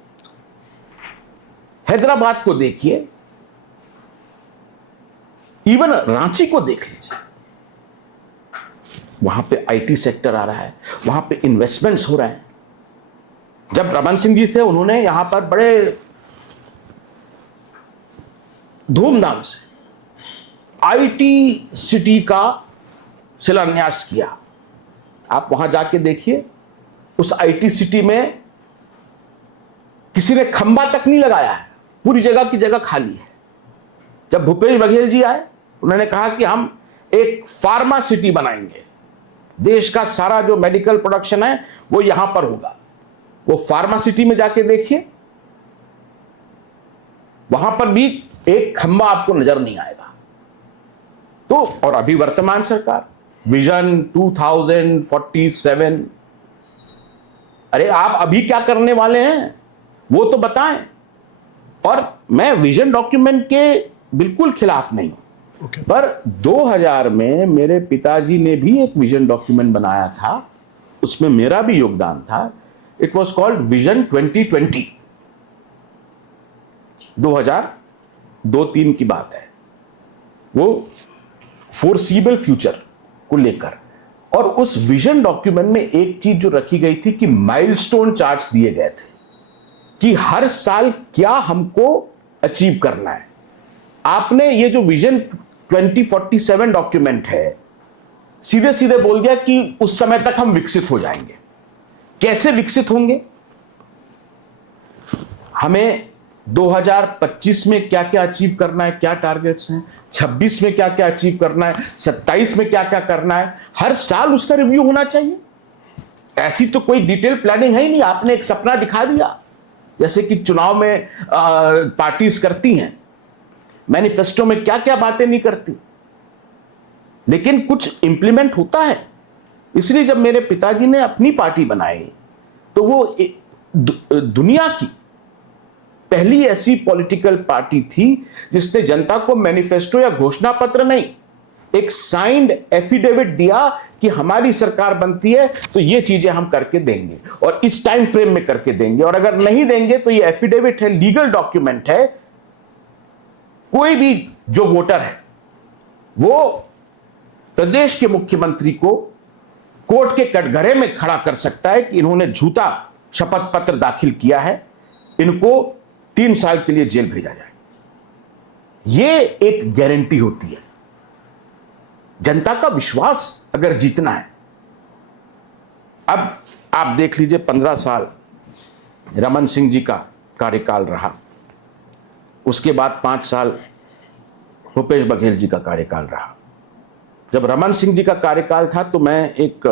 हैदराबाद को देखिए, इवन रांची को देख लीजिए। वहां पे आईटी सेक्टर आ रहा है, वहां पे इन्वेस्टमेंट्स हो रहे हैं। जब रमन सिंह जी थे, उन्होंने यहां पर बड़े धूमधाम से आईटी सिटी का शिलान्यास किया। आप वहां जाके देखिए, उस आईटी सिटी में किसी ने खंबा तक नहीं लगाया है, पूरी जगह की जगह खाली है। जब भूपेश बघेल जी आए, उन्होंने कहा कि हम एक फार्मा सिटी बनाएंगे, देश का सारा जो मेडिकल प्रोडक्शन है वो यहां पर होगा। वो फार्मा सिटी में जाके देखिए, वहां पर भी एक खंबा आपको नजर नहीं आएगा। तो और अभी वर्तमान सरकार विजन 2047, अरे आप अभी क्या करने वाले हैं वो तो बताएं। और मैं विजन डॉक्यूमेंट के बिल्कुल खिलाफ नहीं हूं, पर 2000 में मेरे पिताजी ने भी एक विजन डॉक्यूमेंट बनाया था, उसमें मेरा भी योगदान था। It was called vision 2020। 2002-3 की बात है, वो फोरसीबल फ्यूचर को लेकर। और उस विजन डॉक्यूमेंट में एक चीज जो रखी गई थी कि माइलस्टोन चार्ट्स दिए गए थे कि हर साल क्या हमको अचीव करना है। आपने ये जो विजन 2047 डॉक्यूमेंट है, सीधे सीधे बोल दिया कि उस समय तक हम विकसित हो जाएंगे। कैसे विकसित होंगे? हमें 2025 में क्या क्या अचीव करना है, क्या टारगेट्स हैं, 26 में क्या क्या अचीव करना है, 27 में क्या क्या करना है, हर साल उसका रिव्यू होना चाहिए। ऐसी तो कोई डिटेल प्लानिंग है ही नहीं। आपने एक सपना दिखा दिया, जैसे कि चुनाव में पार्टीज करती हैं, मैनिफेस्टो में क्या क्या बातें नहीं करती, लेकिन कुछ इंप्लीमेंट होता है। इसलिए जब मेरे पिताजी ने अपनी पार्टी बनाई, तो वो दुनिया की पहली ऐसी पॉलिटिकल पार्टी थी जिसने जनता को मैनिफेस्टो या घोषणा पत्र नहीं, एक साइंड एफिडेविट दिया कि हमारी सरकार बनती है तो ये चीजें हम करके देंगे और इस टाइम फ्रेम में करके देंगे, और अगर नहीं देंगे तो ये एफिडेविट है, लीगल डॉक्यूमेंट है। कोई भी जो वोटर है वो प्रदेश के मुख्यमंत्री को कोर्ट के कटघरे में खड़ा कर सकता है कि इन्होंने झूठा शपथ पत्र दाखिल किया है, इनको 3 साल के लिए जेल भेजा जाए। यह एक गारंटी होती है। जनता का विश्वास अगर जीतना है, अब आप देख लीजिए 15 साल रमन सिंह जी का कार्यकाल रहा, उसके बाद 5 साल भूपेश बघेल जी का कार्यकाल रहा। जब रमन सिंह जी का कार्यकाल था तो मैं एक,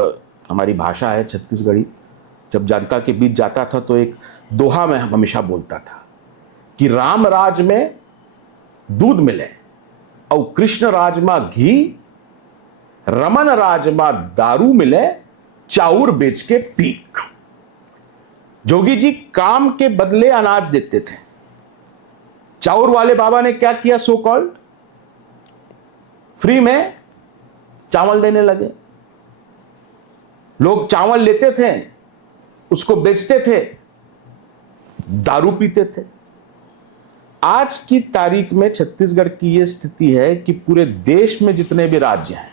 हमारी भाषा है छत्तीसगढ़ी, जब जनता के बीच जाता था तो एक दोहा में हमेशा बोलता था कि राम राज में दूध मिले और कृष्ण राज में घी, रमन राज में दारू मिले, चाउर बेच के पीक। जोगी जी काम के बदले अनाज देते थे। चाउर वाले बाबा ने क्या किया? सो कॉल्ड फ्री में चावल देने लगे। लोग चावल लेते थे, उसको बेचते थे, दारू पीते थे। आज की तारीख में छत्तीसगढ़ की यह स्थिति है कि पूरे देश में जितने भी राज्य हैं,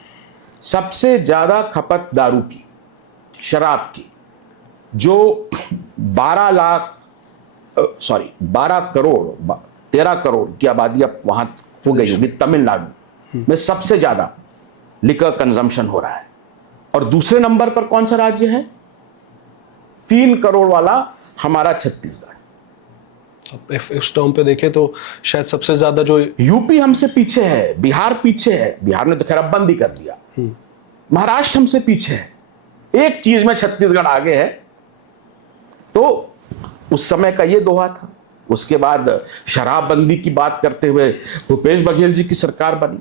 सबसे ज्यादा खपत दारू की, शराब की, जो 12 करोड़ 13 करोड़ की आबादी अब वहां हो गई होगी। तमिलनाडु में सबसे ज्यादा लिकर कंजम्पशन हो रहा है। और दूसरे नंबर पर कौन सा राज्य है? 3 करोड़ वाला हमारा छत्तीसगढ़। इस टर्म पे देखें तो शायद सबसे ज्यादा जो यूपी हमसे पीछे है, बिहार पीछे है, बिहार ने तो खैर अब बंद ही कर दिया, महाराष्ट्र हमसे पीछे है। एक चीज में छत्तीसगढ़ आगे है। तो उस समय का ये दोहा था। उसके बाद शराबबंदी की बात करते हुए भूपेश बघेल जी की सरकार बनी,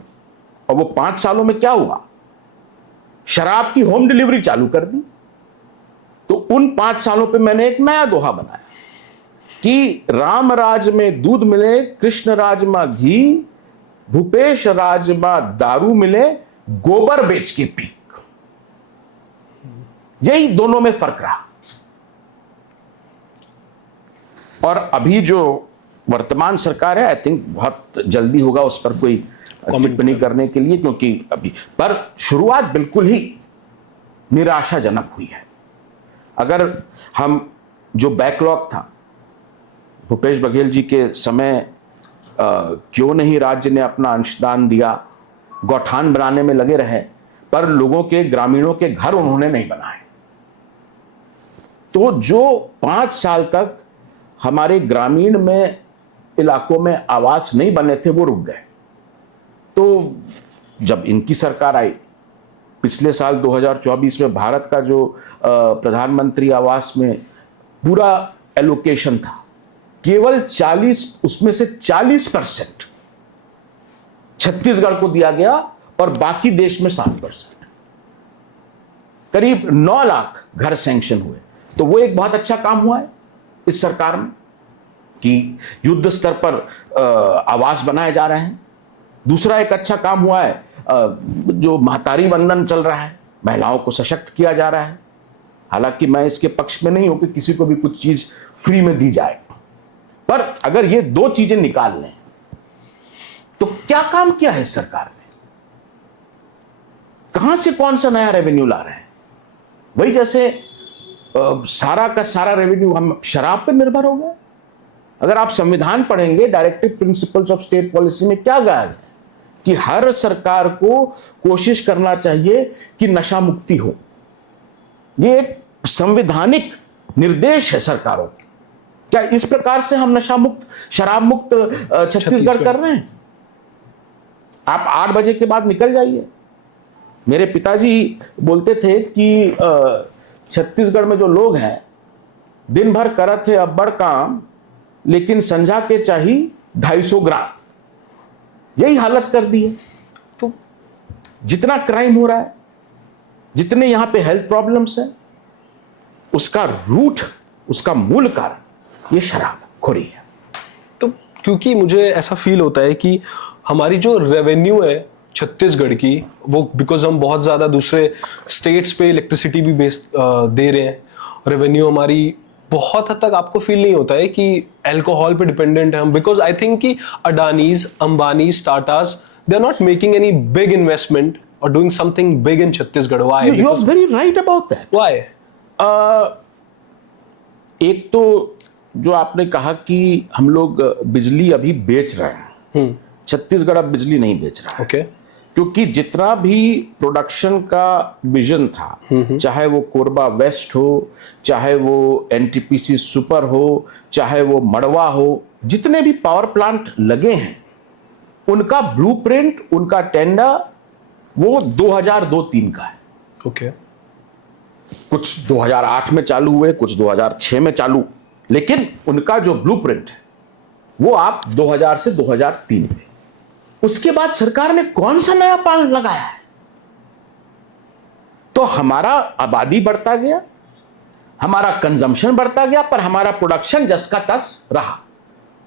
और वो 5 सालों में क्या हुआ? शराब की होम डिलीवरी चालू कर दी। तो उन 5 सालों पे मैंने एक नया दोहा बनाया कि राम राज में दूध मिले, कृष्ण राज में घी, भूपेश राज में दारू मिले, गोबर बेच के पी। यही दोनों में फर्क रहा। और अभी जो वर्तमान सरकार है, आई थिंक बहुत जल्दी होगा उस पर कोई टिप्पणी करने के लिए, क्योंकि अभी पर शुरुआत बिल्कुल ही निराशाजनक हुई है। अगर हम जो बैकलॉग था भूपेश बघेल जी के समय, क्यों नहीं राज्य ने अपना अंशदान दिया, गौठान बनाने में लगे रहे, पर लोगों के, ग्रामीणों के घर उन्होंने नहीं बनाए। तो जो 5 साल तक हमारे ग्रामीण में इलाकों में आवास नहीं बने थे वो रुक गए। तो जब इनकी सरकार आई, पिछले साल 2024 में भारत का जो प्रधानमंत्री आवास में पूरा एलोकेशन था, केवल 40, उसमें से 40% छत्तीसगढ़ को दिया गया और बाकी देश में 7%। करीब 9 लाख घर सैंक्शन हुए। तो वो एक बहुत अच्छा काम हुआ है इस सरकार में कि युद्ध स्तर पर आवास बनाए जा रहे हैं। दूसरा एक अच्छा काम हुआ है, जो महतारी वंदन चल रहा है, महिलाओं को सशक्त किया जा रहा है। हालांकि मैं इसके पक्ष में नहीं हूं कि किसी को भी कुछ चीज फ्री में दी जाए, पर अगर ये 2 चीजें निकाल लें तो क्या काम किया है इस सरकार ने? कहां से कौन सा नया रेवेन्यू ला रहे हैं? वही जैसे सारा का सारा रेवेन्यू हम शराब पर निर्भर हो गए। अगर आप संविधान पढ़ेंगे, directive principles of state policy में क्या कहा है कि हर सरकार को कोशिश करना चाहिए कि नशा मुक्ति हो। ये एक संवैधानिक निर्देश है सरकारों को। क्या इस प्रकार से हम नशा मुक्त, शराब मुक्त छत्तीसगढ़ कर रहे हैं? आप 8 बजे के बाद निकल जाइए। मेरे पिताजी बोलते थे कि छत्तीसगढ़ में जो लोग हैं, दिन भर करत है अब्बड़ काम, लेकिन संझा के चाहिए 250 ग्राम। यही हालत कर दी है। तो जितना क्राइम हो रहा है, जितने यहां पे हेल्थ प्रॉब्लम्स है, उसका रूट, उसका मूल कारण ये शराब खोरी है। तो क्योंकि मुझे ऐसा फील होता है कि हमारी जो रेवेन्यू है छत्तीसगढ़ की, वो बिकॉज हम बहुत ज़्यादा दूसरे स्टेट्स पे इलेक्ट्रिसिटी भी दे रहे हैं, रेवेन्यू हमारी बहुत हद तक आपको फील नहीं होता है कि अल्कोहल पे डिपेंडेंट है हम। बिकॉज आई थिंक कि Adanis, Ambanis, Tatas, they are not making any big investment और doing something big in Chhattisgarh. Why? You are very right about that. Why? एक तो जो आपने कहा कि हम लोग बिजली अभी बेच रहे हैं, छत्तीसगढ़ अब बिजली नहीं बेच रहा है। ओके। क्योंकि जितना भी प्रोडक्शन का विजन था, चाहे वो कोरबा वेस्ट हो, चाहे वो एनटीपीसी सुपर हो, चाहे वो मड़वा हो, जितने भी पावर प्लांट लगे हैं, उनका ब्लूप्रिंट, उनका टेंडर वो 2002-03 का है। ओके। कुछ 2008 में चालू हुए, कुछ 2006 में चालू, लेकिन उनका जो ब्लूप्रिंट है वो आप 2000 से 2003 में। उसके बाद सरकार ने कौन सा नया प्लांट लगाया है? तो हमारा आबादी बढ़ता गया, हमारा कंजम्पशन बढ़ता गया, पर हमारा प्रोडक्शन जस का तस रहा।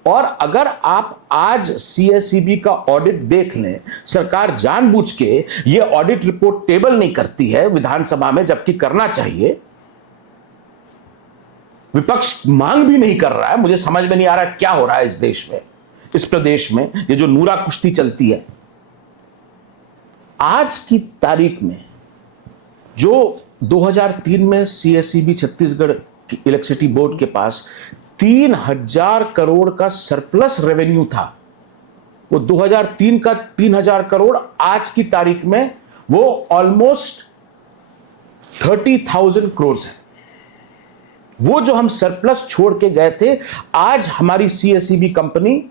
और अगर आप आज सीएसईबी का ऑडिट देख लें, सरकार जानबूझ के ये ऑडिट रिपोर्ट टेबल नहीं करती है विधानसभा में, जबकि करना चाहिए। विपक्ष मांग भी नहीं कर रहा है। मुझे समझ में नहीं आ रहा क्या हो रहा है इस देश में, इस प्रदेश में, ये जो नूरा कुश्ती चलती है। आज की तारीख में जो 2003 में सीएसईबी छत्तीसगढ़ इलेक्ट्रिसिटी बोर्ड के पास 3000 करोड़ का सरप्लस रेवेन्यू था, वो 2003 का 3000 करोड़ आज की तारीख में वो ऑलमोस्ट 30,000 करोड़ है। वो जो हम सरप्लस छोड़ के गए थे, आज हमारी सीएसईबी कंपनी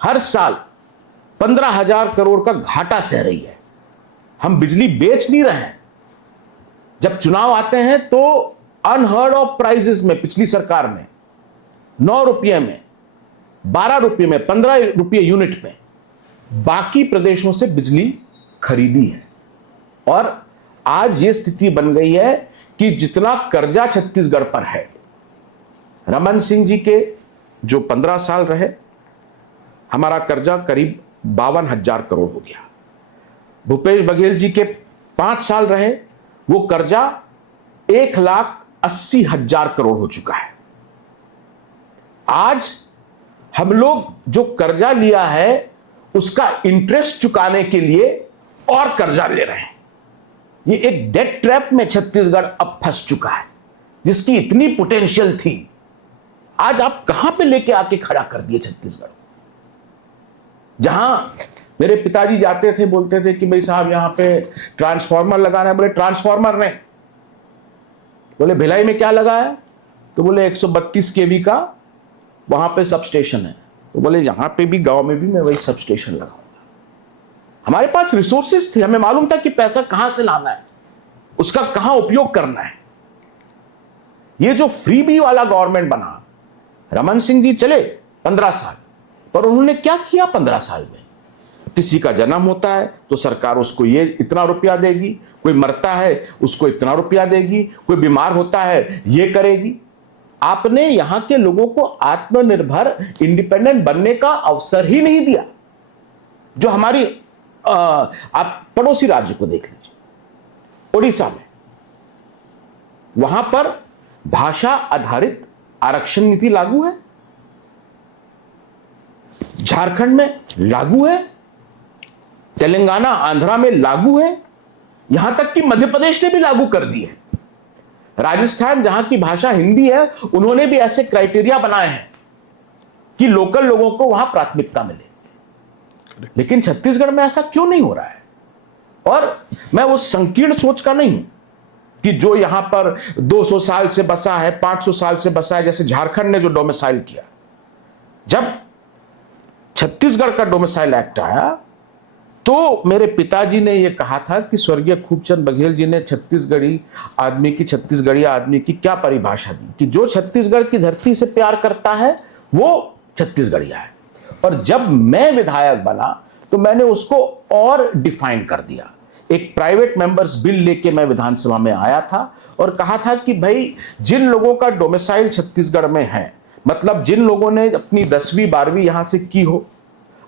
हर साल 15,000 करोड़ का घाटा सह रही है। हम बिजली बेच नहीं रहे हैं। जब चुनाव आते हैं तो अनहर्ड ऑफ प्राइसेस में पिछली सरकार ने 9 रुपये में, 12 रुपये में, 15 रुपये यूनिट में बाकी प्रदेशों से बिजली खरीदी है। और आज ये स्थिति बन गई है कि जितना कर्जा छत्तीसगढ़ पर है, रमन सिंह जी के जो 15 साल रहे, हमारा कर्जा करीब 52,000 करोड़ हो गया। भूपेश बघेल जी के 5 साल रहे, वो कर्जा 1,80,000 करोड़ हो चुका है। आज हम लोग जो कर्जा लिया है उसका इंटरेस्ट चुकाने के लिए और कर्जा ले रहे हैं। ये एक डेट ट्रैप में छत्तीसगढ़ अब फंस चुका है, जिसकी इतनी पोटेंशियल थी, आज आप कहां पे लेके आके खड़ा कर दिए छत्तीसगढ़। जहां मेरे पिताजी जाते थे, बोलते थे कि भाई साहब यहां पे ट्रांसफार्मर लगाना है, बोले ट्रांसफार्मर नहीं। बोले भिलाई में क्या लगा है, तो बोले 132 केवी का वहां पे सब स्टेशन है। तो बोले यहां पे भी, गांव में भी मैं वही सब स्टेशन लगाऊंगा। हमारे पास रिसोर्सेस थे, हमें मालूम था कि पैसा कहां से लाना है, उसका कहां उपयोग करना है। ये जो फ्रीबी वाला गवर्नमेंट बना, रमन सिंह जी चले 15 साल, पर उन्होंने क्या किया 15 साल में? किसी का जन्म होता है तो सरकार उसको ये इतना रुपया देगी, कोई मरता है उसको इतना रुपया देगी, कोई बीमार होता है ये करेगी। आपने यहां के लोगों को आत्मनिर्भर, इंडिपेंडेंट बनने का अवसर ही नहीं दिया। जो हमारी आप पड़ोसी राज्य को देख लीजिए, ओडिशा में, वहां पर भाषा आधारित आरक्षण नीति लागू है, झारखंड में लागू है, तेलंगाना आंध्रा में लागू है, यहां तक कि मध्य प्रदेश ने भी लागू कर दी है। राजस्थान, जहां की भाषा हिंदी है, उन्होंने भी ऐसे क्राइटेरिया बनाए हैं कि लोकल लोगों को वहां प्राथमिकता मिले। लेकिन छत्तीसगढ़ में ऐसा क्यों नहीं हो रहा है? और मैं उस संकीर्ण सोच का नहीं हूं कि जो यहां पर 200 साल से बसा है, 500 साल से बसा है, जैसे झारखंड ने जो डोमिसाइल किया। जब छत्तीसगढ़ का डोमिसाइल एक्ट आया तो मेरे पिताजी ने यह कहा था कि स्वर्गीय खूबचंद बघेल जी ने छत्तीसगढ़ी आदमी की क्या परिभाषा दी कि जो छत्तीसगढ़ की धरती से प्यार करता है वो छत्तीसगढ़िया है। और जब मैं विधायक बना तो मैंने उसको और डिफाइन कर दिया। एक प्राइवेट मेंबर्स बिल लेके मैं विधानसभा में आया था और कहा था कि भाई जिन लोगों का डोमिसाइल छत्तीसगढ़ में है, मतलब जिन लोगों ने अपनी 10वीं 12वीं यहां से की हो,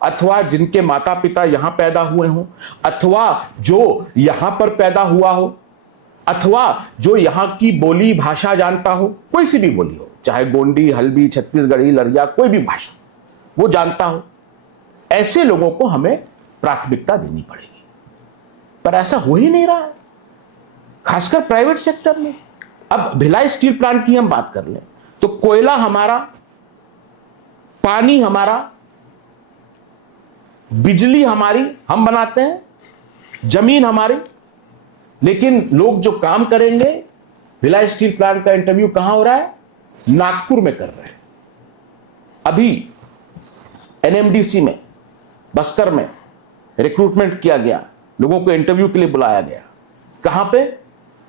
अथवा जिनके माता पिता यहां पैदा हुए हों, अथवा जो यहां पर पैदा हुआ हो, अथवा जो यहां की बोली भाषा जानता हो, कोई सी भी बोली हो, चाहे गोंडी, हल्बी, छत्तीसगढ़ी, लरिया, कोई भी भाषा वो जानता हो, ऐसे लोगों को हमें प्राथमिकता देनी पड़ेगी। पर ऐसा हो ही नहीं रहा है, खासकर प्राइवेट सेक्टर में। अब भिलाई स्टील प्लांट की हम बात कर लें तो कोयला हमारा, पानी हमारा, बिजली हमारी, हम बनाते हैं, जमीन हमारी, लेकिन लोग जो काम करेंगे, भिलाई स्टील प्लांट का इंटरव्यू कहां हो रहा है? नागपुर में कर रहे हैं। अभी एनएमडीसी में, बस्तर में रिक्रूटमेंट किया गया, लोगों को इंटरव्यू के लिए बुलाया गया। कहां पे?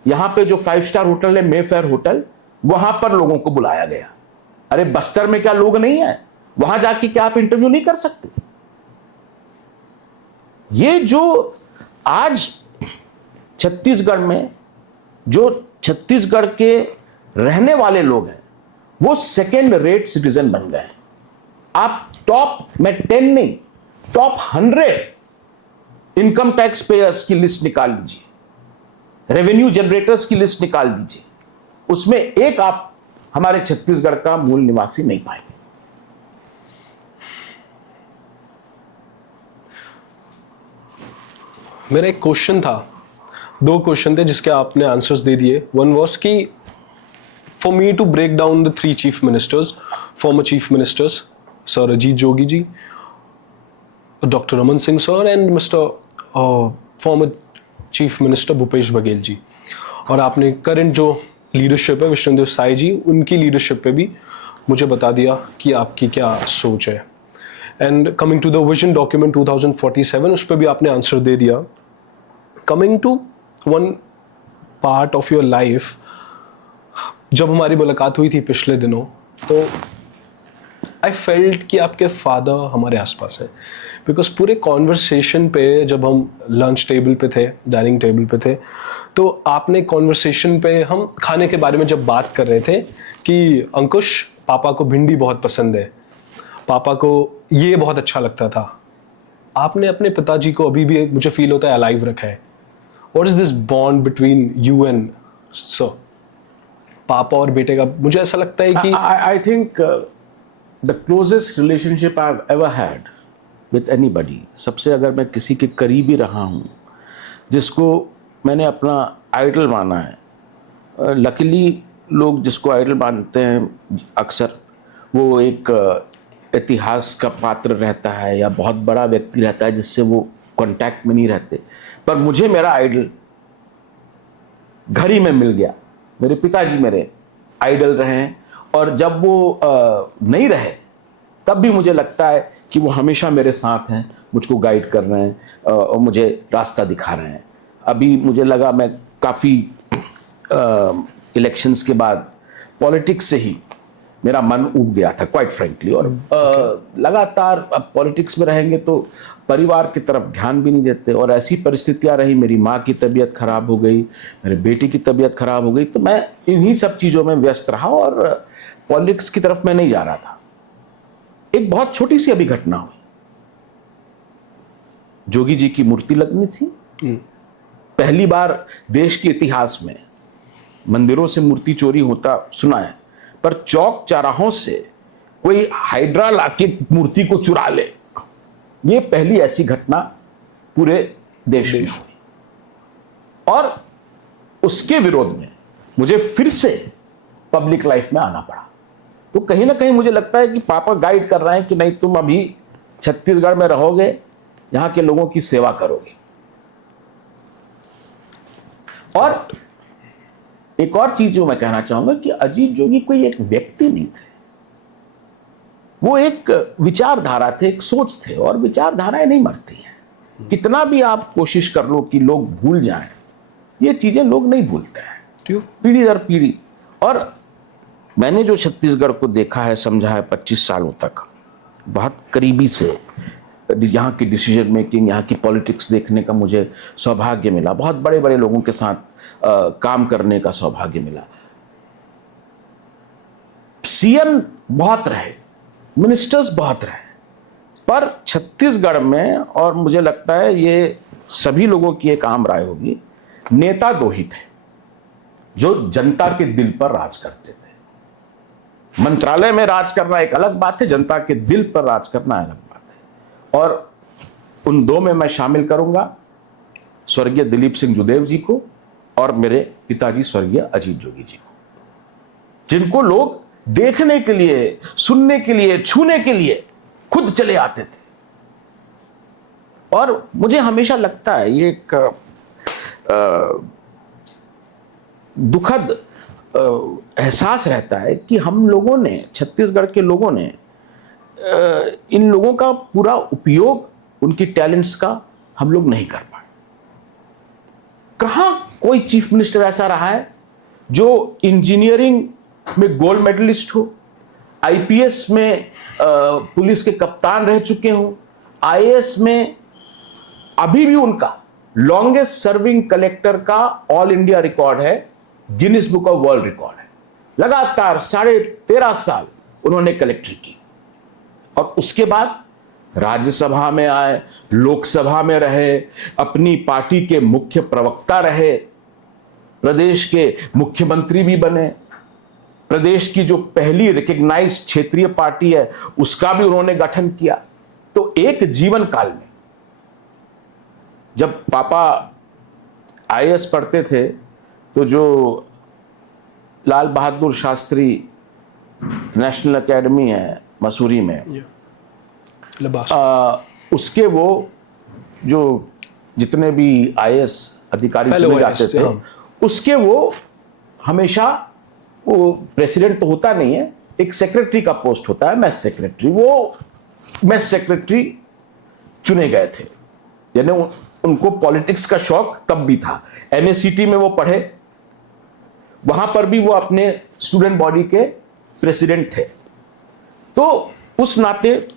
यहां पे जो 5 स्टार होटल है, मेफेयर होटल, वहां पर लोगों को बुलाया गया। अरे बस्तर में क्या लोग नहीं है? वहां जाके क्या आप इंटरव्यू नहीं कर सकते? ये जो आज छत्तीसगढ़ में जो छत्तीसगढ़ के रहने वाले लोग हैं, वो सेकेंड रेट सिटीजन बन गए हैं। आप टॉप में 10 नहीं, टॉप 100 इनकम टैक्स पेयर्स की लिस्ट निकाल लीजिए, रेवेन्यू जनरेटर्स की लिस्ट निकाल दीजिए, उसमें एक आप हमारे छत्तीसगढ़ का मूल निवासी नहीं पाएंगे। मेरा एक क्वेश्चन था, 2 क्वेश्चन थे जिसके आपने आंसर्स दे दिए। वन वाज कि for me to break down the 3 chief ministers, former chief ministers, sir Ajit Jogi ji, doctor Raman Singh sir and mister former chief minister Bhupesh Baghel ji, और आपने करंट जो लीडरशिप है विष्णुदेव साय जी, उनकी लीडरशिप पे भी मुझे बता दिया कि आपकी क्या सोच है। And coming to the vision document 2047, उस पर भी आपने आंसर दे दिया। Coming to one part of your life, जब हमारी मुलाकात हुई थी पिछले दिनों, तो आई फेल्ट कि आपके फादर हमारे आसपास है, बिकॉज पूरे कॉन्वर्सेशन पे जब हम लंच टेबल पे थे, डाइनिंग टेबल पे थे, तो आपने कॉन्वर्सेशन पे हम खाने के बारे में जब बात कर रहे थे कि अंकुश पापा को भिंडी बहुत पसंद है, पापा को ये बहुत अच्छा लगता था, आपने अपने पिताजी को अभी भी मुझे फील होता है अलाइव रखा है. What is this bond between you and sir, पापा और बेटे का? मुझे ऐसा लगता है कि I think the closest relationship I've ever had with anybody, सबसे अगर मैं किसी के करीबी रहा हूँ जिसको मैंने अपना आइडल माना है, लकीली लोग जिसको आइडल मानते हैं अक्सर वो एक इतिहास का पात्र रहता है या बहुत बड़ा व्यक्ति रहता है जिससे वो कांटेक्ट में नहीं रहते, पर मुझे मेरा आइडल घर ही में मिल गया. मेरे पिताजी मेरे आइडल रहे हैं, और जब वो नहीं रहे तब भी मुझे लगता है कि वो हमेशा मेरे साथ हैं, मुझको गाइड कर रहे हैं और मुझे रास्ता दिखा रहे हैं. अभी मुझे लगा मैं काफ़ी इलेक्शंस के बाद पॉलिटिक्स से ही मेरा मन उब गया था क्वाइट फ्रेंकली, और लगातार अब पॉलिटिक्स में रहेंगे तो परिवार की तरफ ध्यान भी नहीं देते, और ऐसी परिस्थितियां रही, मेरी माँ की तबीयत खराब हो गई, मेरे बेटे की तबीयत खराब हो गई, तो मैं इन्हीं सब चीज़ों में व्यस्त रहा और पॉलिटिक्स की तरफ मैं नहीं जा रहा था. एक बहुत छोटी सी अभी घटना हुई, जोगी जी की मूर्ति लगनी थी. पहली बार देश के इतिहास में मंदिरों से मूर्ति चोरी होता सुना है, पर चौक चौराहों से कोई हाइड्रा लाके मूर्ति को चुरा ले, ये पहली ऐसी घटना पूरे देश में हुई. और उसके विरोध में मुझे फिर से पब्लिक लाइफ में आना पड़ा. तो कहीं ना कहीं मुझे लगता है कि पापा गाइड कर रहे हैं कि नहीं, तुम अभी छत्तीसगढ़ में रहोगे, यहां के लोगों की सेवा करोगे. और एक और चीज जो मैं कहना चाहूंगा कि अजीत जोगी कोई एक व्यक्ति नहीं थे, वो एक विचारधारा थे, एक सोच थे, और विचारधाराएं नहीं मरती हैं. कितना भी आप कोशिश कर लो कि लोग भूल जाएं, ये चीजें लोग नहीं भूलते हैं, पीढ़ी दर पीढ़ी. और मैंने जो छत्तीसगढ़ को देखा है, समझा है 25 सालों तक, बहुत करीबी से यहाँ की डिसीजन मेकिंग, यहाँ की पॉलिटिक्स देखने का मुझे सौभाग्य मिला. बहुत बड़े बड़े लोगों के साथ काम करने का सौभाग्य मिला. सीएम बहुत रहे, मिनिस्टर्स बहुत रहे, पर छत्तीसगढ़ में, और मुझे लगता है ये सभी लोगों की एक आम राय होगी, नेता दो ही थे जो जनता के दिल पर राज करते थे. मंत्रालय में राज करना एक अलग बात है, जनता के दिल पर राज करना अलग बात है. और उन दो में मैं शामिल करूंगा स्वर्गीय दिलीप सिंह जुदेव जी को और मेरे पिताजी स्वर्गीय अजीत जोगी जी को, जिनको लोग देखने के लिए, सुनने के लिए, छूने के लिए खुद चले आते थे. और मुझे हमेशा लगता है ये एक दुखद एहसास रहता है कि हम लोगों ने, छत्तीसगढ़ के लोगों ने इन लोगों का पूरा उपयोग, उनकी टैलेंट्स का हम लोग नहीं कर पाए. कहां कोई चीफ मिनिस्टर ऐसा रहा है जो इंजीनियरिंग में गोल्ड मेडलिस्ट हो, आईपीएस में पुलिस के कप्तान रह चुके हो, आईएएस में अभी भी उनका लॉन्गेस्ट सर्विंग कलेक्टर का ऑल इंडिया रिकॉर्ड है, Guinness book of world record है. लगातार 13.5 साल उन्होंने कलेक्ट्री की, और उसके बाद राज्यसभा में आए, लोकसभा में रहे, अपनी पार्टी के मुख्य प्रवक्ता रहे, प्रदेश के मुख्यमंत्री भी बने, प्रदेश की जो पहली रिकग्नाइज्ड क्षेत्रीय पार्टी है उसका भी उन्होंने गठन किया. तो एक जीवन काल में जब पापा आईएएस पढ़ते थे तो जो लाल बहादुर शास्त्री नेशनल एकेडमी है मसूरी में, उसके वो जो जितने भी आईएएस अधिकारी चुने जाते थे, उसके वो हमेशा, वो प्रेसिडेंट तो होता नहीं है, एक सेक्रेटरी का पोस्ट होता है, मैस सेक्रेटरी, वो मैस सेक्रेटरी चुने गए थे. यानी उनको पॉलिटिक्स का शौक तब भी था. एमएसीटी में वो पढ़े, वहां पर भी वो अपने स्टूडेंट बॉडी के प्रेसिडेंट थे. तो उस नाते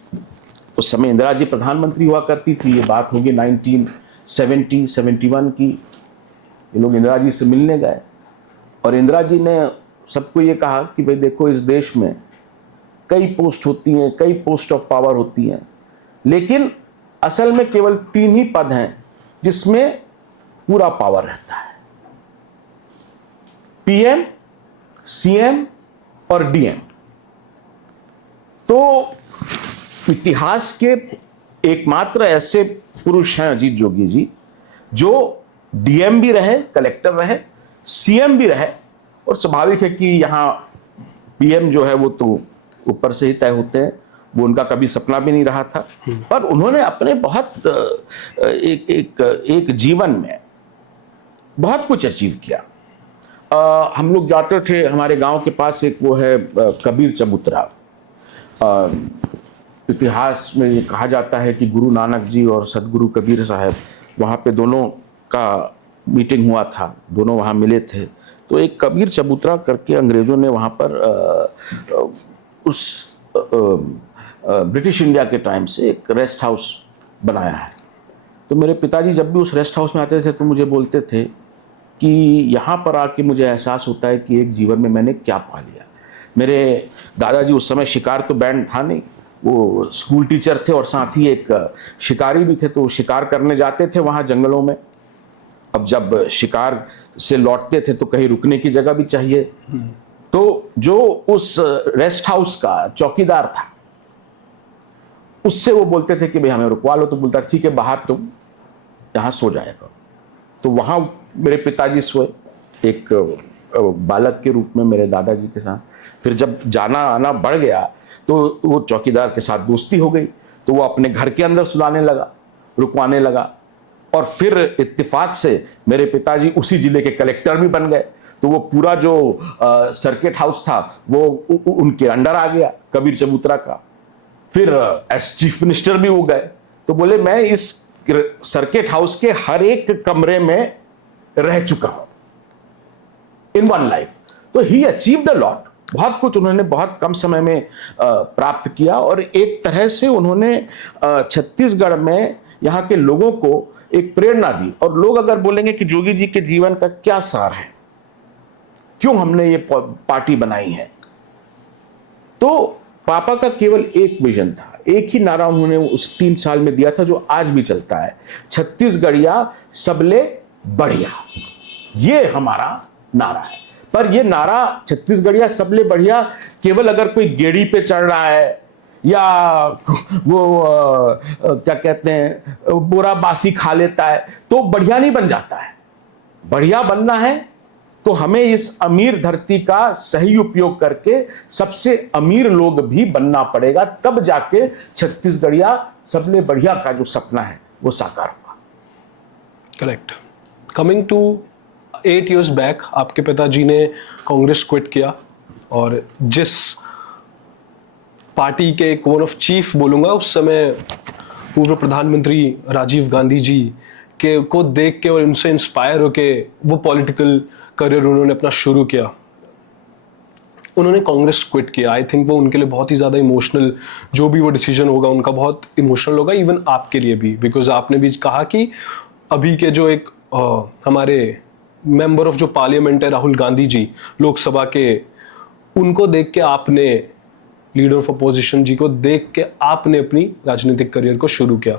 उस समय इंदिरा जी प्रधानमंत्री हुआ करती थी, ये बात होगी 1971 की। ये लोग इंदिरा जी से मिलने गए और इंदिरा जी ने सबको ये कहा कि भाई देखो, इस देश में कई पोस्ट होती हैं, कई पोस्ट ऑफ पावर होती हैं, लेकिन असल में केवल 3 ही पद हैं जिसमें पूरा पावर रहता है, पीएम, सीएम और डीएम। तो इतिहास के एकमात्र ऐसे पुरुष हैं अजीत जोगी जी, जो डीएम भी रहे, कलेक्टर रहे, सीएम भी रहे, और स्वाभाविक है कि यहां पीएम जो है वो तो ऊपर से ही तय होते हैं, वो उनका कभी सपना भी नहीं रहा था। पर उन्होंने अपने बहुत एक जीवन में बहुत कुछ अचीव किया। हम लोग जाते थे, हमारे गांव के पास एक वो है कबीर चबूतरा। इतिहास में ये कहा जाता है कि गुरु नानक जी और सदगुरु कबीर साहब वहाँ पे दोनों का मीटिंग हुआ था, दोनों वहाँ मिले थे। तो एक कबीर चबूतरा करके अंग्रेज़ों ने वहाँ पर उस ब्रिटिश इंडिया के टाइम से एक रेस्ट हाउस बनाया है। तो मेरे पिताजी जब भी उस रेस्ट हाउस में आते थे तो मुझे बोलते थे कि यहाँ पर आके मुझे एहसास होता है कि एक जीवन में मैंने क्या पा लिया। मेरे दादाजी उस समय शिकार तो बैंड था नहीं, वो स्कूल टीचर थे और साथ ही एक शिकारी भी थे, तो शिकार करने जाते थे वहाँ जंगलों में। अब जब शिकार से लौटते थे तो कहीं रुकने की जगह भी चाहिए। तो जो उस रेस्ट हाउस का चौकीदार था, उससे वो बोलते थे कि भाई हमें रुकवा लो, तो बोलता ठीक है, बाहर तुम यहाँ सो जाएगा। तो वहाँ मेरे पिताजी सोए एक बालक के रूप में मेरे दादाजी के साथ। फिर जब जाना आना बढ़ गया तो वो चौकीदार के साथ दोस्ती हो गई, तो वो अपने घर के अंदर सुलाने लगा, रुकवाने लगा। और फिर इत्तेफाक से मेरे पिताजी उसी जिले के कलेक्टर भी बन गए, तो वो पूरा जो सर्किट हाउस था वो उनके अंडर आ गया, कबीर चबूतरा का। फिर एस चीफ मिनिस्टर भी हो गए। तो बोले मैं इस सर्किट हाउस के हर एक कमरे में रह चुका हूं इन वन लाइफ। तो ही अचीव्ड अ लॉट, बहुत कुछ उन्होंने बहुत कम समय में प्राप्त किया। और एक तरह से उन्होंने छत्तीसगढ़ में यहाँ के लोगों को एक प्रेरणा दी। और लोग अगर बोलेंगे कि जोगी जी के जीवन का क्या सार है, क्यों हमने ये पार्टी बनाई है, तो पापा का केवल एक विजन था, एक ही नारा उन्होंने उस 3 साल में दिया था जो आज भी चलता है, छत्तीसगढ़िया सबले बढ़िया। ये हमारा नारा है। पर ये नारा छत्तीसगढ़िया सबले बढ़िया केवल अगर कोई गेड़ी पे चढ़ रहा है या वो क्या कहते हैं बोरा बासी खा लेता है तो बढ़िया नहीं बन जाता है। बढ़िया बनना है तो हमें इस अमीर धरती का सही उपयोग करके सबसे अमीर लोग भी बनना पड़ेगा, तब जाके छत्तीसगढ़िया सबले बढ़िया का जो सपना है वो साकार होगा। करेक्ट। कमिंग टू 8 years बैक, आपके पिताजी ने कांग्रेस क्विट किया और जिस पार्टी के एक वन ऑफ चीफ बोलूंगा, उस समय पूर्व प्रधानमंत्री राजीव गांधी जी के को देख के और उनसे इंस्पायर होके वो पॉलिटिकल करियर उन्होंने अपना शुरू किया। उन्होंने कांग्रेस क्विट किया। आई थिंक वो उनके लिए बहुत ही ज़्यादा इमोशनल, जो भी वो डिसीजन होगा उनका बहुत इमोशनल होगा, इवन आपके लिए भी, बिकॉज आपने भी कहा कि अभी के जो एक हमारे मेंबर ऑफ जो पार्लियामेंट है राहुल गांधी जी लोकसभा के, उनको देख के आपने, लीडर ऑफ अपोजिशन जी को देख के आपने अपनी राजनीतिक करियर को शुरू किया।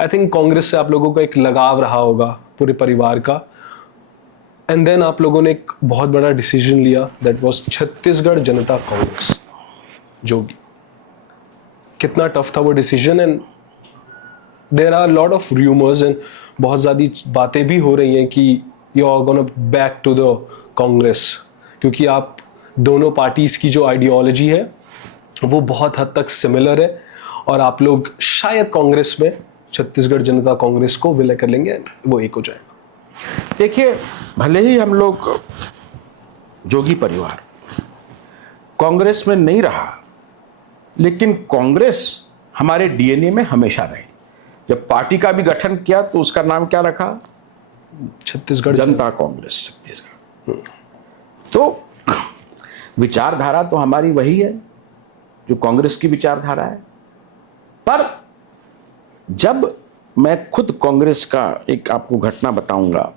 आई थिंक कांग्रेस से आप लोगों का एक लगाव रहा होगा पूरे परिवार का, एंड देन आप लोगों ने एक बहुत बड़ा डिसीजन लिया, दैट वाज छत्तीसगढ़ जनता कांग्रेस। जोगी, कितना टफ था वो decision, and there are lot of rumours and बहुत ज़्यादा बातें भी हो रही हैं कि you are gonna back to the Congress, क्योंकि आप दोनों पार्टीज की जो आइडियोलॉजी है वो बहुत हद तक सिमिलर है, और आप लोग शायद कांग्रेस में छत्तीसगढ़ जनता कांग्रेस को विलय कर लेंगे, वो एक हो जाएगा। देखिए, भले ही हम लोग जोगी परिवार कांग्रेस में नहीं रहा, लेकिन कांग्रेस हमारे डीएनए में हमेशा रही। जब पार्टी का भी गठन किया तो उसका नाम क्या रखा? छत्तीसगढ़ जनता कांग्रेस छत्तीसगढ़। तो विचारधारा तो हमारी वही है, जो कांग्रेस की विचारधारा है। पर जब मैं खुद कांग्रेस का एक आपको घटना बताऊंगा,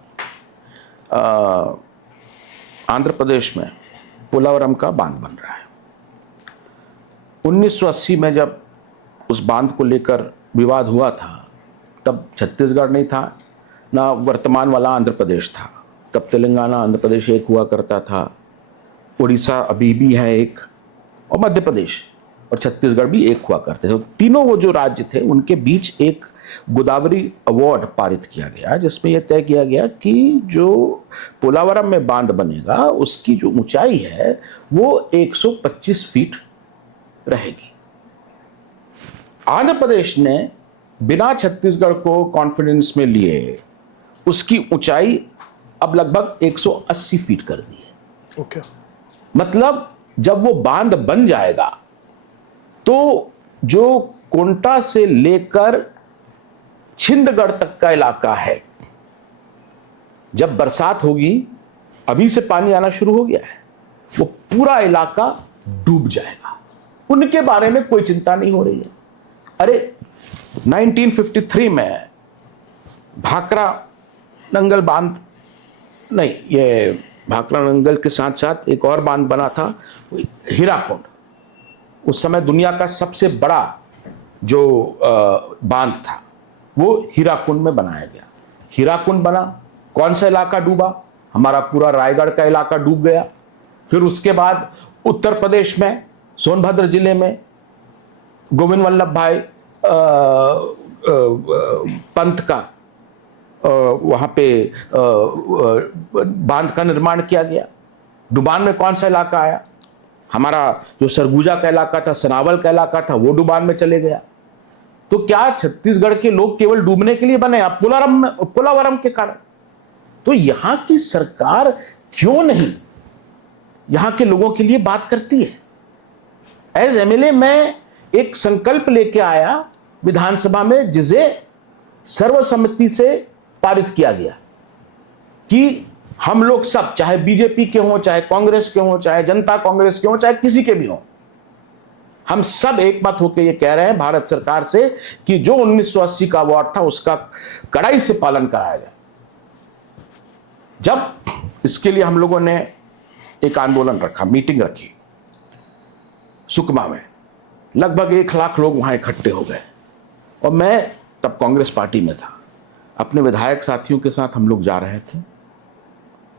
आंध्र प्रदेश में पोलावरम का बांध बन रहा है। 1980 में जब उस बांध को लेकर विवाद हुआ था, तब छत्तीसगढ़ नहीं था, ना वर्तमान वाला आंध्र प्रदेश था। तब तेलंगाना आंध्र प्रदेश एक हुआ करता था, उड़ीसा अभी भी है एक, और मध्य प्रदेश और छत्तीसगढ़ भी एक हुआ करते थे। तो तीनों वो जो राज्य थे उनके बीच एक गोदावरी अवार्ड पारित किया गया, जिसमें यह तय किया गया कि जो पोलावरम में बांध बनेगा उसकी जो ऊंचाई है वो 125 फीट रहेगी। आंध्र प्रदेश ने बिना छत्तीसगढ़ को कॉन्फिडेंस में लिए उसकी ऊंचाई अब लगभग 180 फीट कर दी है। ओके। मतलब जब वो बांध बन जाएगा तो जो कोंटा से लेकर छिंदगढ़ तक का इलाका है, जब बरसात होगी, अभी से पानी आना शुरू हो गया है, वो पूरा इलाका डूब जाएगा। उनके बारे में कोई चिंता नहीं हो रही है। अरे 1953 में भाखरा नंगल बांध, नहीं, ये भाखरा नंगल के साथ साथ एक और बांध बना था, हीराकुंड। उस समय दुनिया का सबसे बड़ा जो बांध था वो हीराकुंड में बनाया गया। हीराकुंड बना, कौन सा इलाका डूबा? हमारा पूरा रायगढ़ का इलाका डूब गया। फिर उसके बाद उत्तर प्रदेश में सोनभद्र जिले में गोविंद वल्लभ भाई पंत का वहां पे बांध का निर्माण किया गया। डुबान में कौन सा इलाका आया? हमारा जो सरगुजा का इलाका था, सनावल का इलाका था, वो डुबान में चले गया। तो क्या छत्तीसगढ़ के लोग केवल डूबने के लिए बने? आप पोलावरम के कारण। तो यहां की सरकार क्यों नहीं यहां के लोगों के लिए बात करती है? एज एमएलए मैं एक संकल्प लेके आया विधानसभा में, जिसे सर्वसम्मति से पारित किया गया कि हम लोग सब, चाहे बीजेपी के हों, चाहे कांग्रेस के हों, चाहे जनता कांग्रेस के हों, चाहे किसी के भी हों, हम सब एक मत होकर ये कह रहे हैं भारत सरकार से कि जो 1980 का अवार्ड था उसका कड़ाई से पालन कराया जाए। जब इसके लिए हम लोगों ने एक आंदोलन रखा, मीटिंग रखी सुकमा में, लगभग 1 लाख लोग वहां इकट्ठे हो गए। और मैं तब कांग्रेस पार्टी में था, अपने विधायक साथियों के साथ हम लोग जा रहे थे।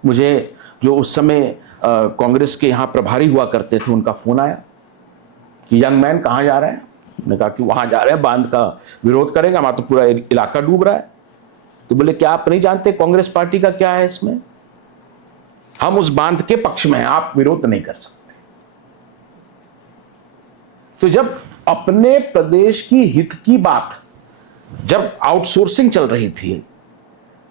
मुझे जो उस समय कांग्रेस के यहाँ प्रभारी हुआ करते थे, उनका फोन आया कि यंग मैन कहाँ जा रहे हैं? मैंने कहा कि वहाँ जा रहे हैं, बांध का विरोध करेंगे, हमारा तो पूरा इलाका डूब रहा है। तो बोले क्या आप नहीं जानते कांग्रेस पार्टी का क्या है इसमें? हम उस बांध के पक्ष में हैं, आप विरोध नहीं कर सकते। तो जब अपने प्रदेश की हित की बात, जब आउटसोर्सिंग चल रही थी,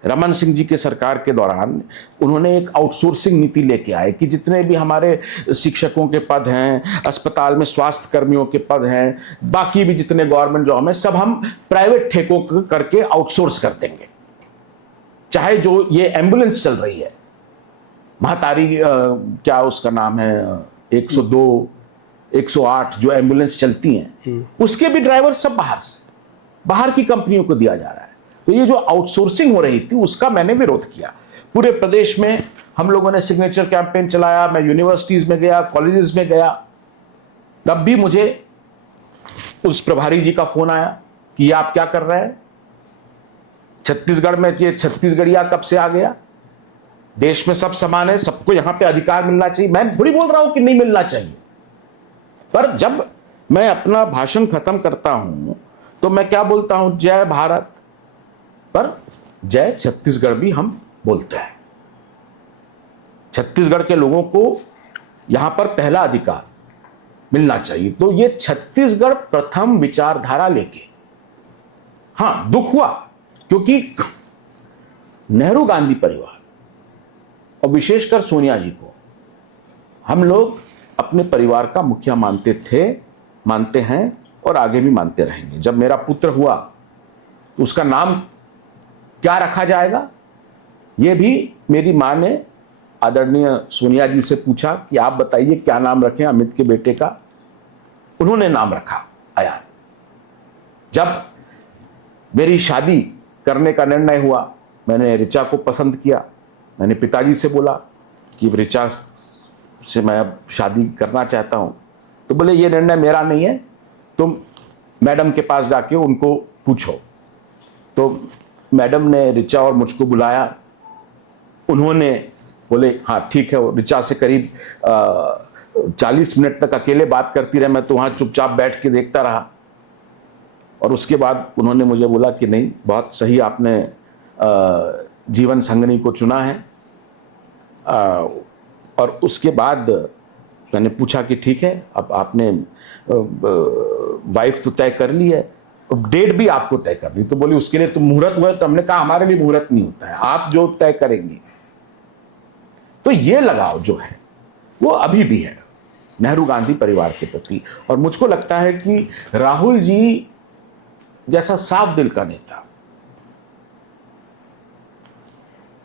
रमन सिंह जी के सरकार के दौरान उन्होंने एक आउटसोर्सिंग नीति लेके आए कि जितने भी हमारे शिक्षकों के पद हैं, अस्पताल में स्वास्थ्य कर्मियों के पद हैं, बाकी भी जितने गवर्नमेंट जॉब हैं, सब हम प्राइवेट ठेकों करके आउटसोर्स कर देंगे। चाहे जो ये एम्बुलेंस चल रही है, महातारी क्या उसका नाम है, 102, 108 जो एम्बुलेंस चलती हैं, उसके भी ड्राइवर सब बाहर की कंपनियों को दिया जा रहा है। तो ये जो आउटसोर्सिंग हो रही थी उसका मैंने विरोध किया। पूरे प्रदेश में हम लोगों ने सिग्नेचर कैंपेन चलाया, मैं यूनिवर्सिटीज में गया, कॉलेजेस में गया। तब भी मुझे उस प्रभारी जी का फोन आया कि ये आप क्या कर रहे हैं? छत्तीसगढ़ में ये छत्तीसगढ़िया कब से आ गया? देश में सब समान है, सबको यहां पे अधिकार मिलना चाहिए। मैं थोड़ी बोल रहा हूं कि नहीं मिलना चाहिए, पर जब मैं अपना भाषण खत्म करता हूं तो मैं क्या बोलता हूं? जय भारत, पर जय छत्तीसगढ़ भी हम बोलते हैं। छत्तीसगढ़ के लोगों को यहां पर पहला अधिकार मिलना चाहिए। तो ये छत्तीसगढ़ प्रथम विचारधारा लेके, हां दुख हुआ क्योंकि नेहरू गांधी परिवार और विशेषकर सोनिया जी को हम लोग अपने परिवार का मुखिया मानते थे, मानते हैं और आगे भी मानते रहेंगे। जब मेरा पुत्र हुआ तो उसका नाम क्या रखा जाएगा, यह भी मेरी मां ने आदरणीय सोनिया जी से पूछा कि आप बताइए क्या नाम रखें अमित के बेटे का। उन्होंने नाम रखा अयान। जब मेरी शादी करने का निर्णय हुआ, मैंने ऋचा को पसंद किया। मैंने पिताजी से बोला कि ऋचा से मैं अब शादी करना चाहता हूं। तो बोले ये निर्णय मेरा नहीं है, तुम मैडम के पास जाके उनको पूछो। तो मैडम ने ऋचा और मुझको बुलाया। उन्होंने बोले हाँ ठीक है। वो ऋचा से करीब 40 मिनट तक अकेले बात करती रहे। मैं तो वहाँ चुपचाप बैठ के देखता रहा। और उसके बाद उन्होंने मुझे बोला कि नहीं, बहुत सही आपने जीवन संगनी को चुना है। और उसके बाद मैंने पूछा कि ठीक है, अब आपने वाइफ तो तय कर ली है, अब डेट भी आपको तय कर ली। तो बोली उसके लिए तो मुहूर्त हुआ। तो हमने कहा हमारे लिए मुहूर्त नहीं होता है, आप जो तय करेंगी। तो ये लगाव जो है वो अभी भी है नेहरू गांधी परिवार के प्रति। और मुझको लगता है कि राहुल जी जैसा साफ दिल का नेता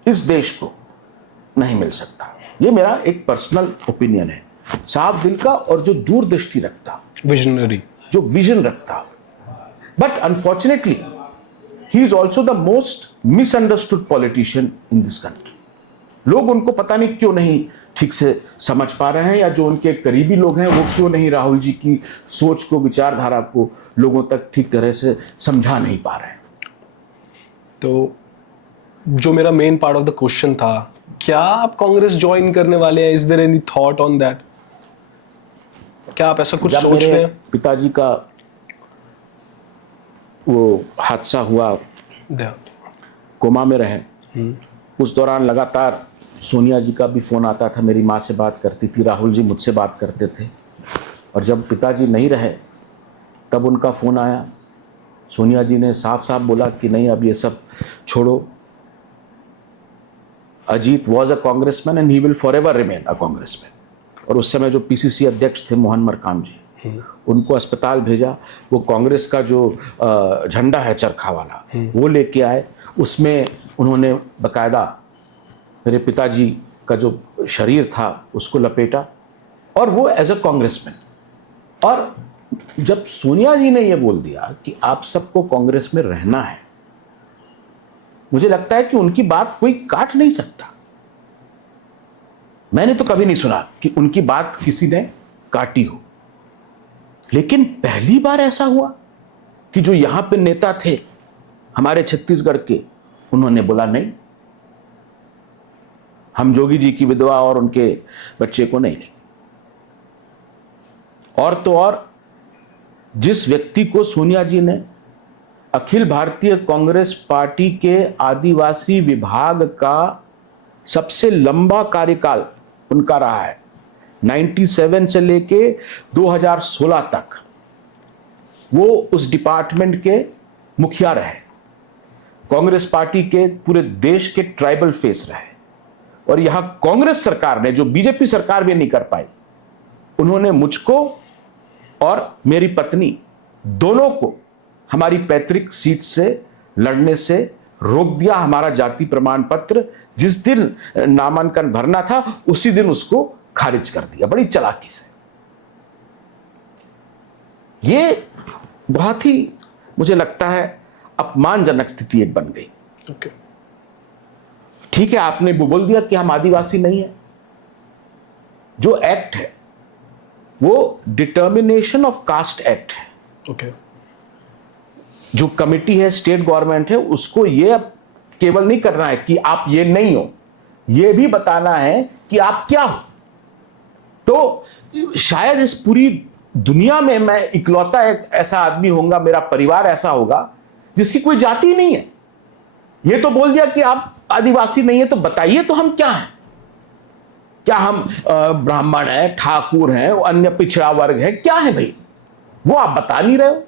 इस देश को नहीं मिल सकता। ये मेरा एक पर्सनल ओपिनियन है। साफ दिल का और जो दूरदृष्टि रखता, विजनरी, जो विजन रखता। But unfortunately he is also the most misunderstood politician in this country. लोग उनको पता नहीं क्यों नहीं ठीक से समझ पा रहे हैं, या जो उनके करीबी लोग हैं वो क्यों नहीं राहुल जी की सोच को, विचारधारा को लोगों तक ठीक तरह से समझा नहीं पा रहे हैं। तो जो मेरा main part of the question था, क्या आप कांग्रेस ज्वाइन करने वाले हैं? Is there any thought on that? क्या आप ऐसा कुछ सोच रहे हैं? पिताजी का वो हादसा हुआ, कोमा में रहे, उस दौरान लगातार सोनिया जी का भी फोन आता था। मेरी माँ से बात करती थी, राहुल जी मुझसे बात करते थे। और जब पिताजी नहीं रहे तब उनका फोन आया। सोनिया जी ने साफ साफ बोला कि नहीं, अब ये सब छोड़ो। Ajit was a congressman and he will for ever remain a congressman. और उस समय जो पीसीसी अध्यक्ष थे मोहन मरकाम जी, उनको अस्पताल भेजा। वो कांग्रेस का जो झंडा है चरखा वाला, वो लेके आए। उसमें उन्होंने बकायदा मेरे पिताजी का जो शरीर था उसको लपेटा, और वो एज अ कांग्रेसमैन। और जब सोनिया जी ने ये बोल दिया कि आप सबको कांग्रेस में रहना है, मुझे लगता है कि उनकी बात कोई काट नहीं सकता। मैंने तो कभी नहीं सुना कि उनकी बात किसी ने काटी हो। लेकिन पहली बार ऐसा हुआ कि जो यहां पे नेता थे हमारे छत्तीसगढ़ के, उन्होंने बोला नहीं, हम जोगी जी की विधवा और उनके बच्चे को नहीं लेंगे। और तो और जिस व्यक्ति को सोनिया जी ने अखिल भारतीय कांग्रेस पार्टी के आदिवासी विभाग का सबसे लंबा कार्यकाल उनका रहा है, 97 से लेके 2016 तक वो उस डिपार्टमेंट के मुखिया रहे, कांग्रेस पार्टी के पूरे देश के ट्राइबल फेस रहे। और यहां कांग्रेस सरकार ने, जो बीजेपी सरकार भी नहीं कर पाई, उन्होंने मुझको और मेरी पत्नी दोनों को हमारी पैतृक सीट से लड़ने से रोक दिया। हमारा जाति प्रमाण पत्र जिस दिन नामांकन भरना था उसी दिन उसको खारिज कर दिया, बड़ी चालाकी से। ये बहुत ही मुझे लगता है अपमानजनक स्थिति एक बन गई। ओके, ठीक है, आपने बोल दिया कि हम आदिवासी नहीं है। जो एक्ट है वो डिटर्मिनेशन ऑफ कास्ट एक्ट है। ओके, जो कमिटी है, स्टेट गवर्नमेंट है, उसको ये अब केवल नहीं करना है कि आप ये नहीं हो, ये भी बताना है कि आप क्या हो। तो शायद इस पूरी दुनिया में मैं इकलौता एक ऐसा आदमी होऊंगा, मेरा परिवार ऐसा होगा जिसकी कोई जाति नहीं है। ये तो बोल दिया कि आप आदिवासी नहीं है, तो बताइए तो हम क्या हैं? क्या हम ब्राह्मण हैं, ठाकुर हैं, अन्य पिछड़ा वर्ग है, क्या है भाई? वो आप बता नहीं रहे हो।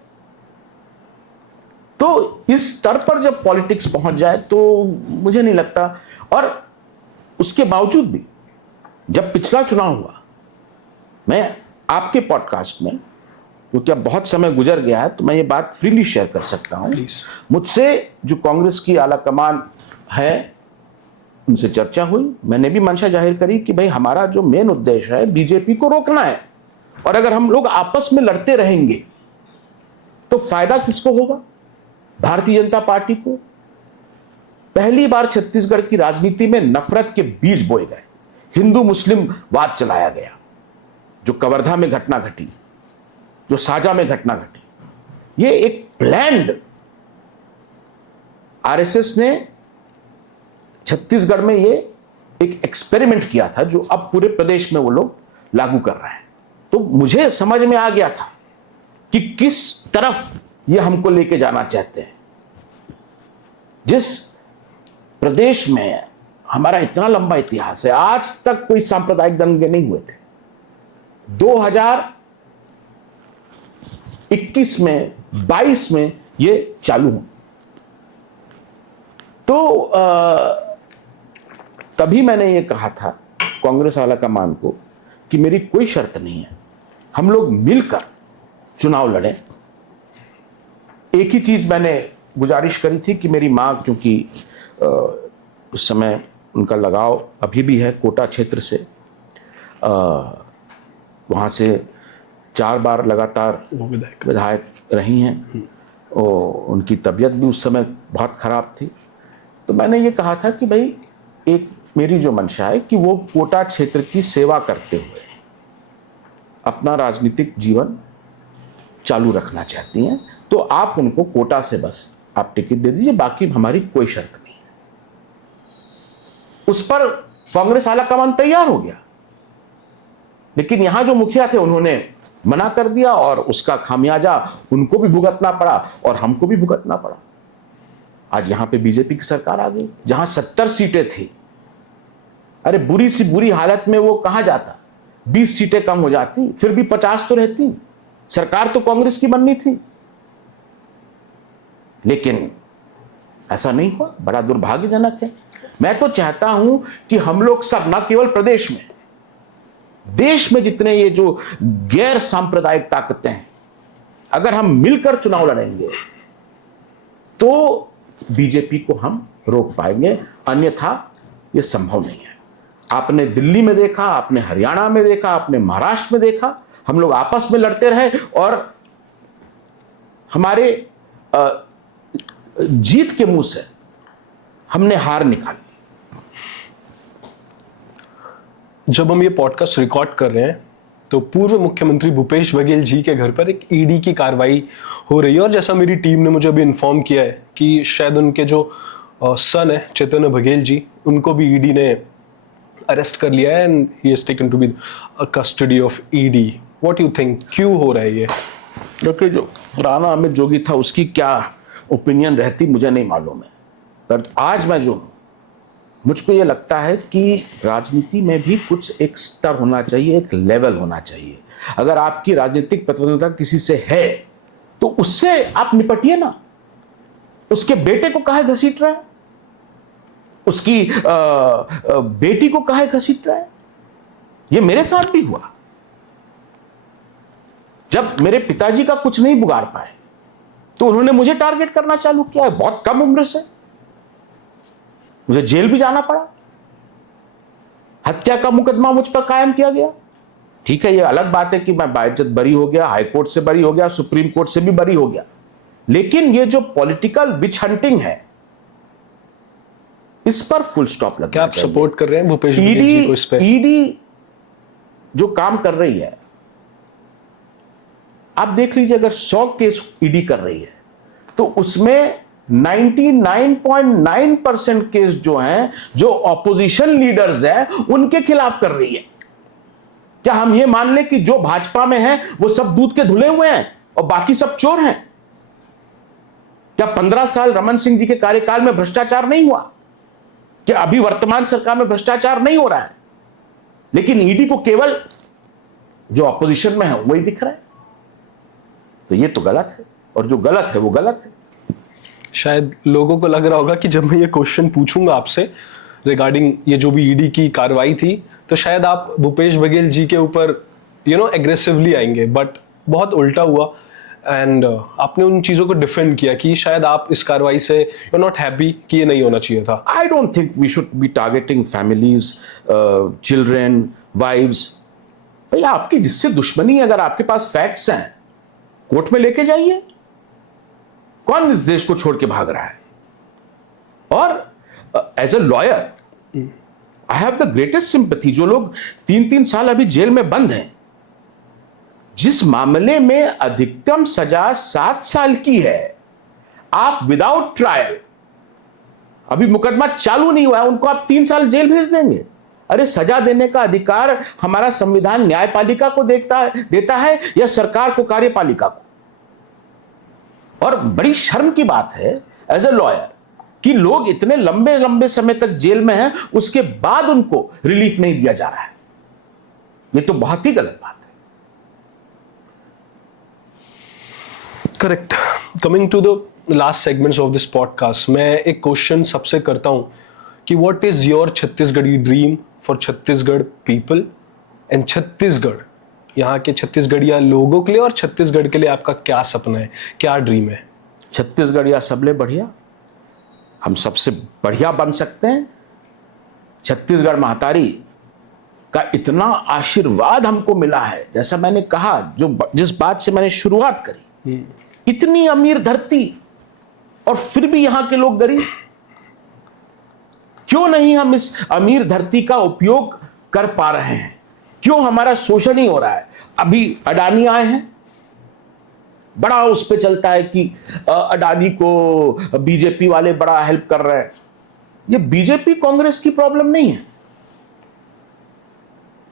तो इस स्तर पर जब पॉलिटिक्स पहुंच जाए तो मुझे नहीं लगता। और उसके बावजूद भी जब पिछला चुनाव हुआ, मैं आपके पॉडकास्ट में, क्योंकि अब बहुत समय गुजर गया है तो मैं ये बात फ्रीली शेयर कर सकता हूं, मुझसे जो कांग्रेस की आला कमान है उनसे चर्चा हुई। मैंने भी मंशा जाहिर करी कि भाई हमारा जो मेन उद्देश्य है बीजेपी को रोकना है। और अगर हम लोग आपस में लड़ते रहेंगे तो फायदा किसको होगा? भारतीय जनता पार्टी को। पहली बार छत्तीसगढ़ की राजनीति में नफरत के बीज बोए गए, हिंदू मुस्लिम वाद चलाया गया। जो कवर्धा में घटना घटी, जो साजा में घटना घटी, ये एक प्लान्ड, आरएसएस ने छत्तीसगढ़ में ये एक एक्सपेरिमेंट किया था जो अब पूरे प्रदेश में वो लोग लागू कर रहे हैं। तो मुझे समझ में आ गया था कि किस तरफ ये हमको लेके जाना चाहते हैं। जिस प्रदेश में हमारा इतना लंबा इतिहास है, आज तक कोई सांप्रदायिक दंगे नहीं हुए थे। 2021 में 22 में ये चालू हो। तो तभी मैंने ये कहा था कांग्रेस वाला कमान को कि मेरी कोई शर्त नहीं है, हम लोग मिलकर चुनाव लड़ें। एक ही चीज मैंने गुजारिश करी थी कि मेरी मां, क्योंकि उस समय उनका लगाव अभी भी है कोटा क्षेत्र से, वहाँ से 4 बार लगातार विधायक रही हैं और उनकी तबीयत भी उस समय बहुत ख़राब थी। तो मैंने ये कहा था कि भाई एक मेरी जो मंशा है कि वो कोटा क्षेत्र की सेवा करते हुए अपना राजनीतिक जीवन चालू रखना चाहती हैं, तो आप उनको कोटा से बस आप टिकट दे दीजिए, बाकी हमारी कोई शर्त नहीं है। उस पर कांग्रेस आलाकमान तैयार हो गया, लेकिन यहां जो मुखिया थे उन्होंने मना कर दिया और उसका खामियाजा उनको भी भुगतना पड़ा और हमको भी भुगतना पड़ा। आज यहां पे बीजेपी की सरकार आ गई, जहां 70 सीटें थी। अरे बुरी सी बुरी हालत में वो कहां जाता, 20 सीटें कम हो जाती, फिर भी 50 तो रहती। सरकार तो कांग्रेस की बननी थी, लेकिन ऐसा नहीं हुआ। बड़ा दुर्भाग्यजनक है। मैं तो चाहता हूं कि हम लोग सब, न केवल प्रदेश में, देश में जितने ये जो गैर सांप्रदायिक ताकतें हैं, अगर हम मिलकर चुनाव लड़ेंगे तो बीजेपी को हम रोक पाएंगे, अन्यथा ये संभव नहीं है। आपने दिल्ली में देखा, आपने हरियाणा में देखा, आपने महाराष्ट्र में देखा, हम लोग आपस में लड़ते रहे और हमारे जीत के मुंह से हमने हार निकाली। जब हम ये पॉडकास्ट रिकॉर्ड कर रहे हैं तो पूर्व मुख्यमंत्री भूपेश बघेल जी के घर पर एक ईडी की कार्रवाई हो रही है, और जैसा मेरी टीम ने मुझे अभी इन्फॉर्म किया है कि शायद उनके जो सन है चैतन्य बघेल जी, उनको भी ईडी ने अरेस्ट कर लिया है and he is taken to be custody of ED. What you think, क्यों हो रहा है ये? क्योंकि जो राणा अमित जोगी था उसकी क्या ओपिनियन रहती मुझे नहीं मालूम है, पर आज मैं जो मुझको ये लगता है कि राजनीति में भी कुछ एक स्तर होना चाहिए, एक लेवल होना चाहिए। अगर आपकी राजनीतिक प्रतिबद्धता किसी से है तो उससे आप निपटिए ना। उसके बेटे को काहे घसीट रहा है, उसकी बेटी को काहे घसीट रहा है? ये मेरे साथ भी हुआ। जब मेरे पिताजी का कुछ नहीं बिगाड़ पाए तो उन्होंने मुझे टारगेट करना चालू किया है, बहुत कम उम्र से। मुझे जेल भी जाना पड़ा, हत्या का मुकदमा मुझ पर कायम किया गया। ठीक है, ये अलग बात है कि मैं बाइज्जत बरी हो गया, हाई कोर्ट से बरी हो गया, सुप्रीम कोर्ट से भी बरी हो गया, लेकिन ये जो पॉलिटिकल विच हंटिंग है, इस पर फुल स्टॉप लगना क्या आप चाहिए। सपोर्ट कर रहे हैं भूपेश बघेल जी को इस पे? ईडी जो काम कर रही है, आप देख लीजिए, अगर 100 केस ईडी कर रही है तो उसमें 99.9% केस जो हैं, जो ऑपोजिशन लीडर्स हैं, उनके खिलाफ कर रही है। क्या हम ये मान लें कि जो भाजपा में है वो सब दूध के धुले हुए हैं और बाकी सब चोर हैं? क्या 15 साल रमन सिंह जी के कार्यकाल में भ्रष्टाचार नहीं हुआ? क्या अभी वर्तमान सरकार में भ्रष्टाचार नहीं हो रहा है? लेकिन ईडी को केवल जो ऑपोजिशन में है वही दिख रहा है। तो ये तो गलत है, और जो गलत है वो गलत है। शायद लोगों को लग रहा होगा कि जब मैं ये क्वेश्चन पूछूंगा आपसे रिगार्डिंग ये जो भी ईडी की कार्रवाई थी, तो शायद आप भूपेश बघेल जी के ऊपर एग्रेसिवली आएंगे, बट बहुत उल्टा हुआ। एंड आपने उन चीजों को डिफेंड किया कि शायद आप इस कार्रवाई से यू आर नॉट हैप्पी, कि ये नहीं होना चाहिए था। I don't think we should be targeting families, children, wives. भाई आपकी जिससे दुश्मनी है, अगर आपके पास फैक्ट्स हैं, कोर्ट में लेके जाइए। कौन इस देश को छोड़ के भाग रहा है? और as a lawyer I have the greatest sympathy, जो लोग 3-3 साल अभी जेल में बंद हैं, जिस मामले में अधिकतम सजा 7 साल की है, आप विदाउट ट्रायल, अभी मुकदमा चालू नहीं हुआ है, उनको आप 3 साल जेल भेज देंगे? अरे सजा देने का अधिकार हमारा संविधान न्यायपालिका को देता है या सरकार को, कार्यपालिका को? और बड़ी शर्म की बात है एज ए लॉयर कि लोग इतने लंबे लंबे समय तक जेल में हैं, उसके बाद उनको रिलीफ नहीं दिया जा रहा है। ये तो बहुत ही गलत बात है। Correct. Coming to the last segments of this podcast, मैं एक क्वेश्चन सबसे करता हूं कि what is your Chhattisgarhi dream for Chhattisgarh people and Chhattisgarh, यहाँ के छत्तीसगढ़िया लोगों के लिए और छत्तीसगढ़ के लिए आपका क्या सपना है, क्या ड्रीम है? छत्तीसगढ़िया सबले बढ़िया, हम सबसे बढ़िया बन सकते हैं। छत्तीसगढ़ महतारी का इतना आशीर्वाद हमको मिला है, जैसा मैंने कहा, जिस बात से मैंने शुरुआत करी, इतनी अमीर धरती और फिर भी यहां के लोग गरीब। क्यों नहीं हम इस अमीर धरती का उपयोग कर पा रहे हैं? क्यों हमारा शोषण ही हो रहा है? अभी अडानी आए हैं, बड़ा उस पे चलता है कि अडानी को बीजेपी वाले बड़ा हेल्प कर रहे हैं। ये बीजेपी कांग्रेस की प्रॉब्लम नहीं है।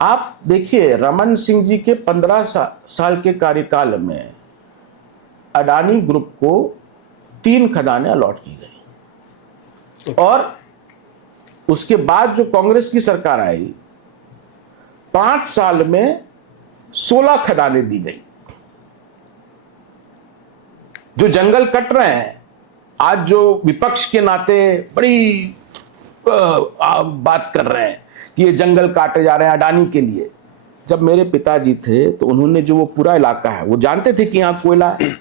आप देखिए, रमन सिंह जी के 15 साल के कार्यकाल में अडानी ग्रुप को 3 खदानें अलॉट की गई, और उसके बाद जो कांग्रेस की सरकार आई, 5 साल में 16 खदानें दी गई। जो जंगल कट रहे हैं, आज जो विपक्ष के नाते बड़ी बात कर रहे हैं कि ये जंगल काटे जा रहे हैं अडानी के लिए, जब मेरे पिताजी थे तो उन्होंने जो वो पूरा इलाका है, वो जानते थे कि यहां कोयला है,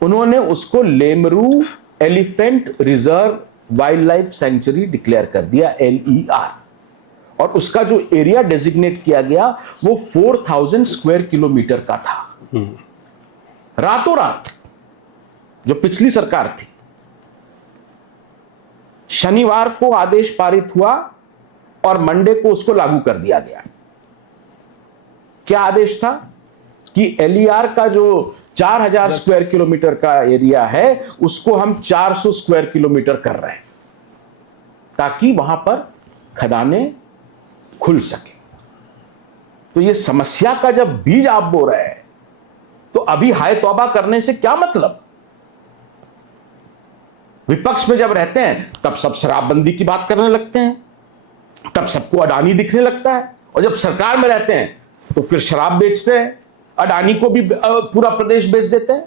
उन्होंने उसको Lemru elephant reserve wild life sanctuary declare कर दिया, LER, और उसका जो एरिया डेजिग्नेट किया गया वो 4000 स्क्वायर किलोमीटर का था। रातों रात, जो पिछली सरकार थी, शनिवार को आदेश पारित हुआ और मंडे को उसको लागू कर दिया गया। क्या आदेश था कि LER का जो 4000 स्क्वायर किलोमीटर का एरिया है, उसको हम 400 स्क्वायर किलोमीटर कर रहे हैं, ताकि वहां पर खदानें खुल सके। तो ये समस्या का जब बीज आप बो रहे हैं, तो अभी हाय तौबा करने से क्या मतलब? विपक्ष में जब रहते हैं तब सब शराबबंदी की बात करने लगते हैं, तब सबको अडानी दिखने लगता है, और जब सरकार में रहते हैं तो फिर शराब बेचते हैं, अडानी को भी पूरा प्रदेश बेच देते हैं।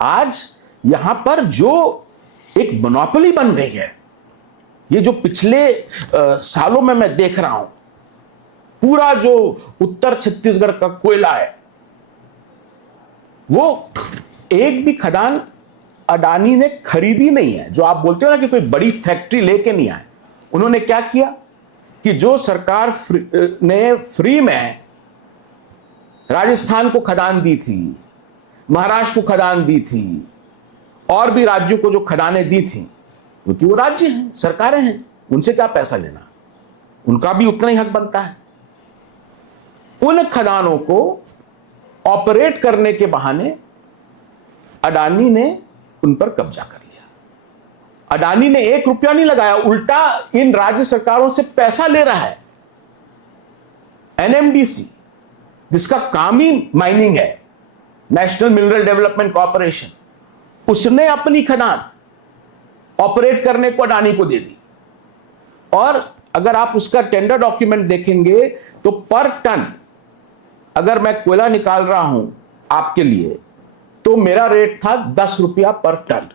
आज यहां पर जो एक मोनोपोली बन गई है, ये जो पिछले सालों में मैं देख रहा हूं, पूरा जो उत्तर छत्तीसगढ़ का कोयला है, वो एक भी खदान अडानी ने खरीदी नहीं है। जो आप बोलते हो ना कि कोई बड़ी फैक्ट्री लेके नहीं आए, उन्होंने क्या किया कि जो सरकार ने फ्री में राजस्थान को खदान दी थी, महाराष्ट्र को खदान दी थी, और भी राज्यों को जो खदानें दी थी, क्योंकि वो राज्य हैं, सरकारें हैं, उनसे क्या पैसा लेना, उनका भी उतना ही हक बनता है। उन खदानों को ऑपरेट करने के बहाने अडानी ने उन पर कब्जा कर लिया। अडानी ने 1 रुपया नहीं लगाया, उल्टा इन राज्य सरकारों से पैसा ले रहा है। NMDC, जिसका काम ही माइनिंग है, नेशनल मिनरल डेवलपमेंट कॉर्पोरेशन, उसने अपनी खदान ऑपरेट करने को अडानी को दे दी। और अगर आप उसका टेंडर डॉक्यूमेंट देखेंगे तो पर टन अगर मैं कोयला निकाल रहा हूं आपके लिए, तो मेरा रेट था 10 रुपया पर टन।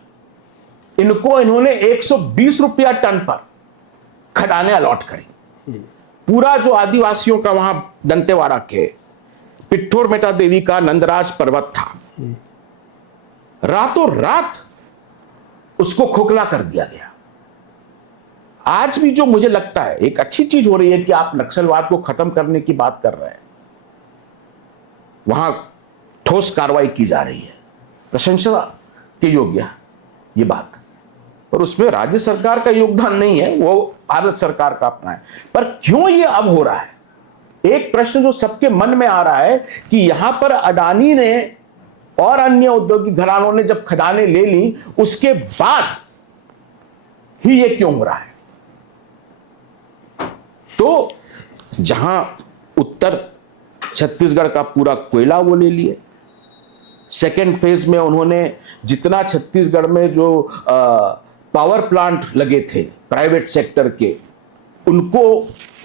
इन्होंने 120 रुपया टन पर खदानें अलॉट करी। पूरा जो आदिवासियों का वहां दंतेवाड़ा के पिट्ठोर मेटा देवी का नंदराज पर्वत था, रातों रात उसको खोखला कर दिया गया। आज भी जो मुझे लगता है एक अच्छी चीज हो रही है कि आप नक्सलवाद को खत्म करने की बात कर रहे हैं, वहां ठोस कार्रवाई की जा रही है, प्रशंसा के योग्य है ये बात, पर उसमें राज्य सरकार का योगदान नहीं है, वो भारत सरकार का अपना है। पर क्यों ये अब हो रहा है? एक प्रश्न जो सबके मन में आ रहा है कि यहां पर अडानी ने और अन्य औद्योगिक घरानों ने जब खदानें ले ली, उसके बाद ही ये क्यों हो रहा है? तो जहां उत्तर छत्तीसगढ़ का पूरा कोयला वो ले लिए, सेकेंड फेज में उन्होंने जितना छत्तीसगढ़ में जो पावर प्लांट लगे थे प्राइवेट सेक्टर के, उनको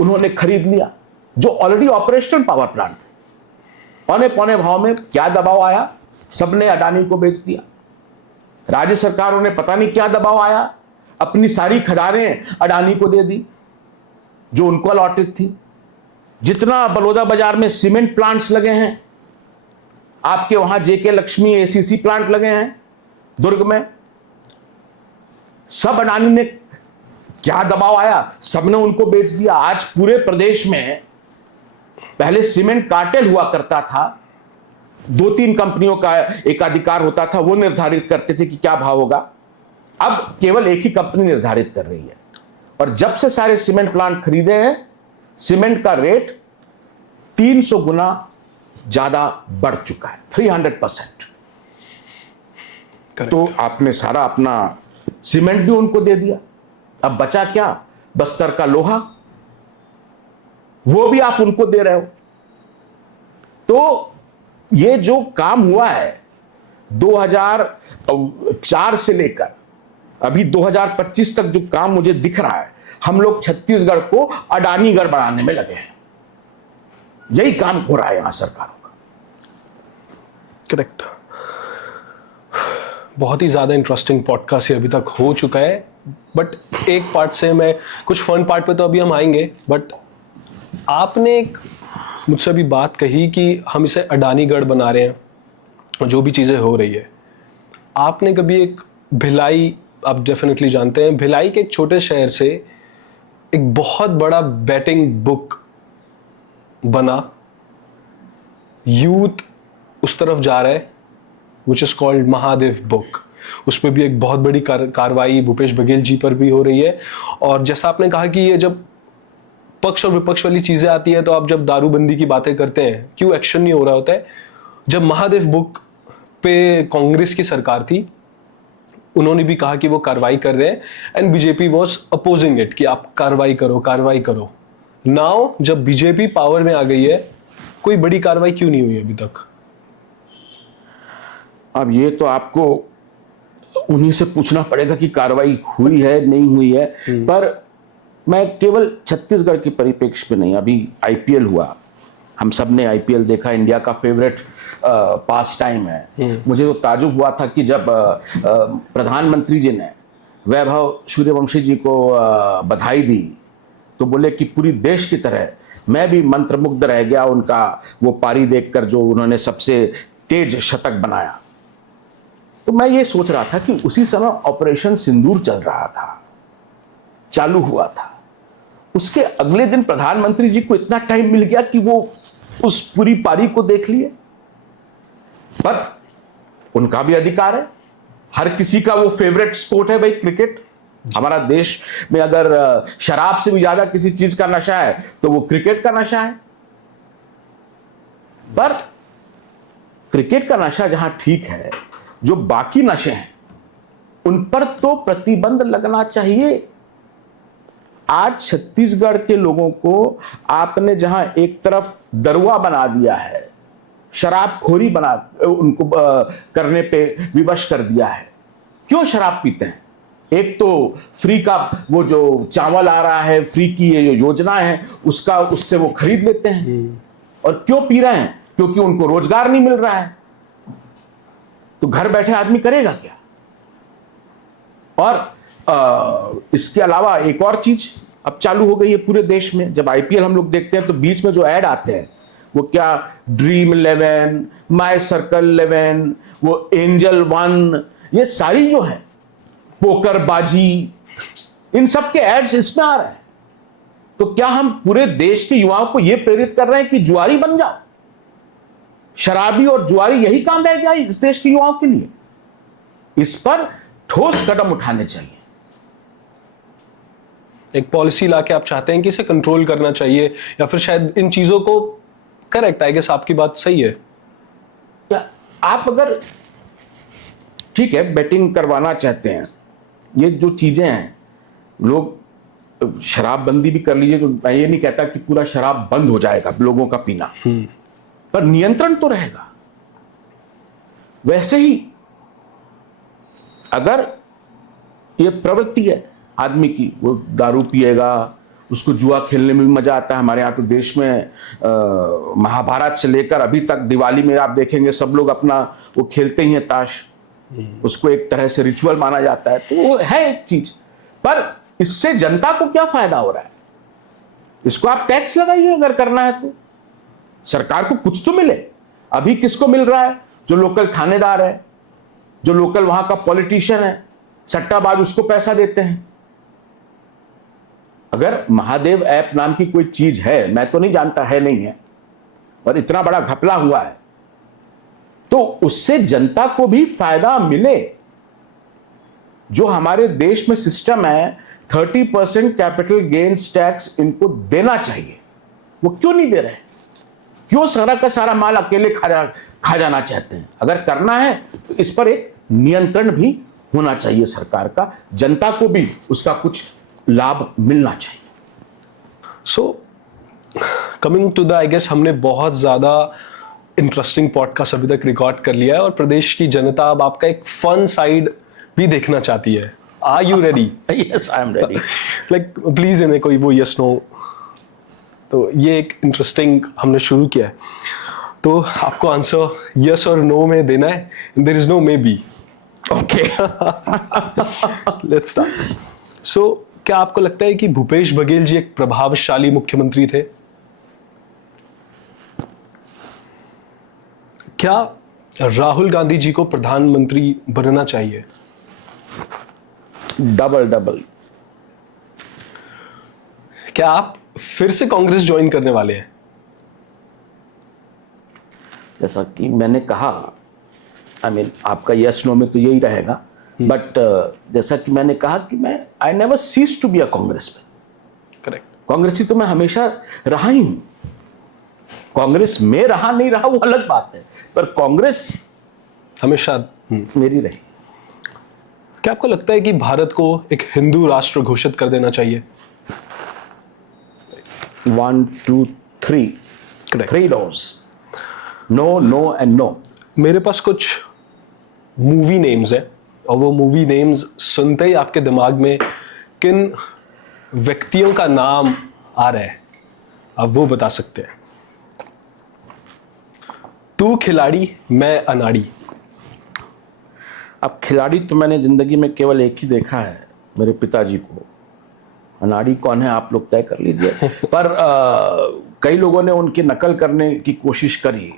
उन्होंने खरीद लिया, जो ऑलरेडी ऑपरेशनल पावर प्लांट थे। पौने पौने भाव में क्या दबाव आया, सबने अडानी को बेच दिया। राज्य सरकारों ने पता नहीं क्या दबाव आया, अपनी सारी खदानें अडानी को दे दी जो उनको अलॉटेड थी। जितना बलौदा बाजार में सीमेंट प्लांट्स लगे हैं, आपके वहां जेके लक्ष्मी एसीसी प्लांट लगे हैं दुर्ग में, सब अडानी ने, क्या दबाव आया, सबने उनको बेच दिया। आज पूरे प्रदेश में पहले सीमेंट कार्टेल हुआ करता था, 2-3 कंपनियों का एकाधिकार होता था, वो निर्धारित करते थे कि क्या भाव होगा। अब केवल एक ही कंपनी निर्धारित कर रही है, और जब से सारे सीमेंट प्लांट खरीदे हैं, सीमेंट का रेट 300 गुना ज्यादा बढ़ चुका है, 300%। तो आपने सारा अपना सीमेंट भी उनको दे दिया, अब बचा क्या? बस्तर का लोहा, वो भी आप उनको दे रहे हो। तो ये जो काम हुआ है 2004 से लेकर अभी 2025 तक, जो काम मुझे दिख रहा है, हम लोग छत्तीसगढ़ को अडानीगढ़ बनाने में लगे हैं। यही काम हो रहा है यहां सरकारों का। करेक्ट। बहुत ही ज़्यादा इंटरेस्टिंग पॉडकास्ट ये अभी तक हो चुका है, बट एक पार्ट से मैं कुछ फन पार्ट पे तो अभी हम आएंगे, बट आपने एक मुझसे अभी बात कही कि हम इसे अडानीगढ़ बना रहे हैं, जो भी चीज़ें हो रही है। आपने कभी एक भिलाई, आप डेफिनेटली जानते हैं, भिलाई के एक छोटे शहर से एक बहुत बड़ा बैटिंग बुक बना, यूथ उस तरफ जा रहा है, which is called Mahadev book. उस पर भी एक बहुत बड़ी कार्रवाई भूपेश बघेल जी पर भी हो रही है। और जैसा आपने कहा कि ये जब पक्ष और विपक्ष वाली चीज़ें आती है, तो आप जब दारूबंदी की बातें करते हैं, क्यों एक्शन नहीं हो रहा होता है? जब महादेव बुक पे कांग्रेस की सरकार थी, उन्होंने भी कहा कि वो कार्रवाई कर रहे हैं, and BJP was opposing it कि आप कार्रवाई करो, कार्रवाई करो। नाउ जब बीजेपी पावर में आ गई है, कोई बड़ी कार्रवाई क्यों नहीं हुई अभी तक? अब ये तो आपको उन्हीं से पूछना पड़ेगा कि कार्रवाई हुई है नहीं हुई है। पर मैं केवल छत्तीसगढ़ के परिप्रेक्ष्य पे नहीं, अभी आईपीएल हुआ, हम सब ने आईपीएल देखा, इंडिया का फेवरेट पास टाइम है। मुझे तो ताजुब हुआ था कि जब प्रधानमंत्री जी ने वैभव सूर्यवंशी जी को बधाई दी, तो बोले कि पूरी देश की तरह मैं भी मंत्रमुग्ध रह गया उनका वो पारी देखकर, जो उन्होंने सबसे तेज शतक बनाया। तो मैं ये सोच रहा था कि उसी समय ऑपरेशन सिंदूर चल रहा था, चालू हुआ था। उसके अगले दिन प्रधानमंत्री जी को इतना टाइम मिल गया कि वो उस पूरी पारी को देख लिए। पर उनका भी अधिकार है, हर किसी का वो फेवरेट स्पोर्ट है भाई, क्रिकेट। हमारा देश में अगर शराब से भी ज्यादा किसी चीज का नशा है तो वो क्रिकेट का नशा है। पर क्रिकेट का नशा जहां ठीक है, जो बाकी नशे हैं उन पर तो प्रतिबंध लगना चाहिए। आज छत्तीसगढ़ के लोगों को आपने जहां एक तरफ दरुआ बना दिया है, शराबखोरी बना उनको करने पे विवश कर दिया है। क्यों शराब पीते हैं? एक तो फ्री का वो जो चावल आ रहा है, फ्री की ये जो योजना है, उससे वो खरीद लेते हैं। और क्यों पी रहे हैं? क्योंकि उनको रोजगार नहीं मिल रहा है। तो घर बैठे आदमी करेगा क्या? और इसके अलावा एक और चीज अब चालू हो गई है पूरे देश में। जब आईपीएल हम लोग देखते हैं तो बीच में जो ऐड आते हैं, वो क्या ड्रीम 11, माई सर्कल 11, वो एंजल 1, ये सारी जो है पोकरबाजी, इन सब के एड्स इसमें आ रहे हैं। तो क्या हम पूरे देश के युवाओं को यह प्रेरित कर रहे हैं कि जुआरी बन जाओ? शराबी और जुआरी यही काम रह गया इस देश के युवाओं के लिए। इस पर ठोस कदम उठाने चाहिए। एक पॉलिसी लाके आप चाहते हैं कि इसे कंट्रोल करना चाहिए, या फिर शायद इन चीजों को, करेक्ट, आई गेस आपकी बात सही है। क्या आप अगर, ठीक है, बेटिंग करवाना चाहते हैं, ये जो चीजें हैं, लोग शराबबंदी भी कर लीजिए, तो मैं ये नहीं कहता कि पूरा शराब बंद हो जाएगा लोगों का पीना, पर नियंत्रण तो रहेगा। वैसे ही अगर ये प्रवृत्ति है आदमी की, वो दारू पिएगा, उसको जुआ खेलने में भी मजा आता है। हमारे यहाँ तो देश में महाभारत से लेकर अभी तक दिवाली में आप देखेंगे सब लोग अपना वो खेलते ही हैं ताश, उसको एक तरह से रिचुअल माना जाता है। तो वो है एक चीज, पर इससे जनता को क्या फायदा हो रहा है? इसको आप टैक्स लगाइए अगर करना है तो, सरकार को कुछ तो मिले। अभी किसको मिल रहा है? जो लोकल थानेदार है, जो लोकल वहां का पॉलिटिशियन है, सट्टाबाज, उसको पैसा देते हैं। अगर महादेव ऐप नाम की कोई चीज है, मैं तो नहीं जानता है नहीं है, और इतना बड़ा घपला हुआ है, तो उससे जनता को भी फायदा मिले। जो हमारे देश में सिस्टम है 30% कैपिटल गेन्स टैक्स इनको देना चाहिए, वो क्यों नहीं दे रहे? क्यों सारा का सारा माल अकेले खा जाना चाहते हैं? अगर करना है तो इस पर एक नियंत्रण भी होना चाहिए सरकार का, जनता को भी उसका कुछ लाभ मिलना चाहिए। So coming to the, I guess हमने बहुत ज्यादा इंटरेस्टिंग पॉडकास्ट अभी तक रिकॉर्ड कर लिया है, और प्रदेश की जनता अब आपका एक फन साइड भी देखना चाहती है। Are you ready? Yes, I am ready. Like please इन्हें कोई वो यस नो, तो ये एक इंटरेस्टिंग हमने शुरू किया है, तो आपको आंसर यस और नो में देना है। There is no maybe. Okay, let's start. So क्या आपको लगता है कि भूपेश बघेल जी एक प्रभावशाली मुख्यमंत्री थे? क्या राहुल गांधी जी को प्रधानमंत्री बनना चाहिए? Double double. क्या आप फिर से कांग्रेस ज्वाइन करने वाले हैं? जैसा कि मैंने कहा, आपका यस नो में तो यही रहेगा, बट जैसा कि मैंने कहा कि मैं I never cease to be a congressman. Correct. कांग्रेसी तो मैं हमेशा रहा ही हूं। कांग्रेस में रहा नहीं रहा वो अलग बात है, पर कांग्रेस हमेशा मेरी रही। क्या आपको लगता है कि भारत को एक हिंदू राष्ट्र घोषित कर देना चाहिए? 1 2 3 3 doors, no, no and no. मेरे पास कुछ मूवी नेम्स है, और वो मूवी नेम्स सुनते ही आपके दिमाग में किन व्यक्तियों का नाम आ रहा है, आप वो बता सकते हैं। तू खिलाड़ी, मैं अनाड़ी। अब खिलाड़ी तो मैंने जिंदगी में केवल एक ही देखा है, मेरे पिताजी को। अनाड़ी कौन है आप लोग तय कर लीजिए। पर कई लोगों ने उनकी नकल करने की कोशिश करी।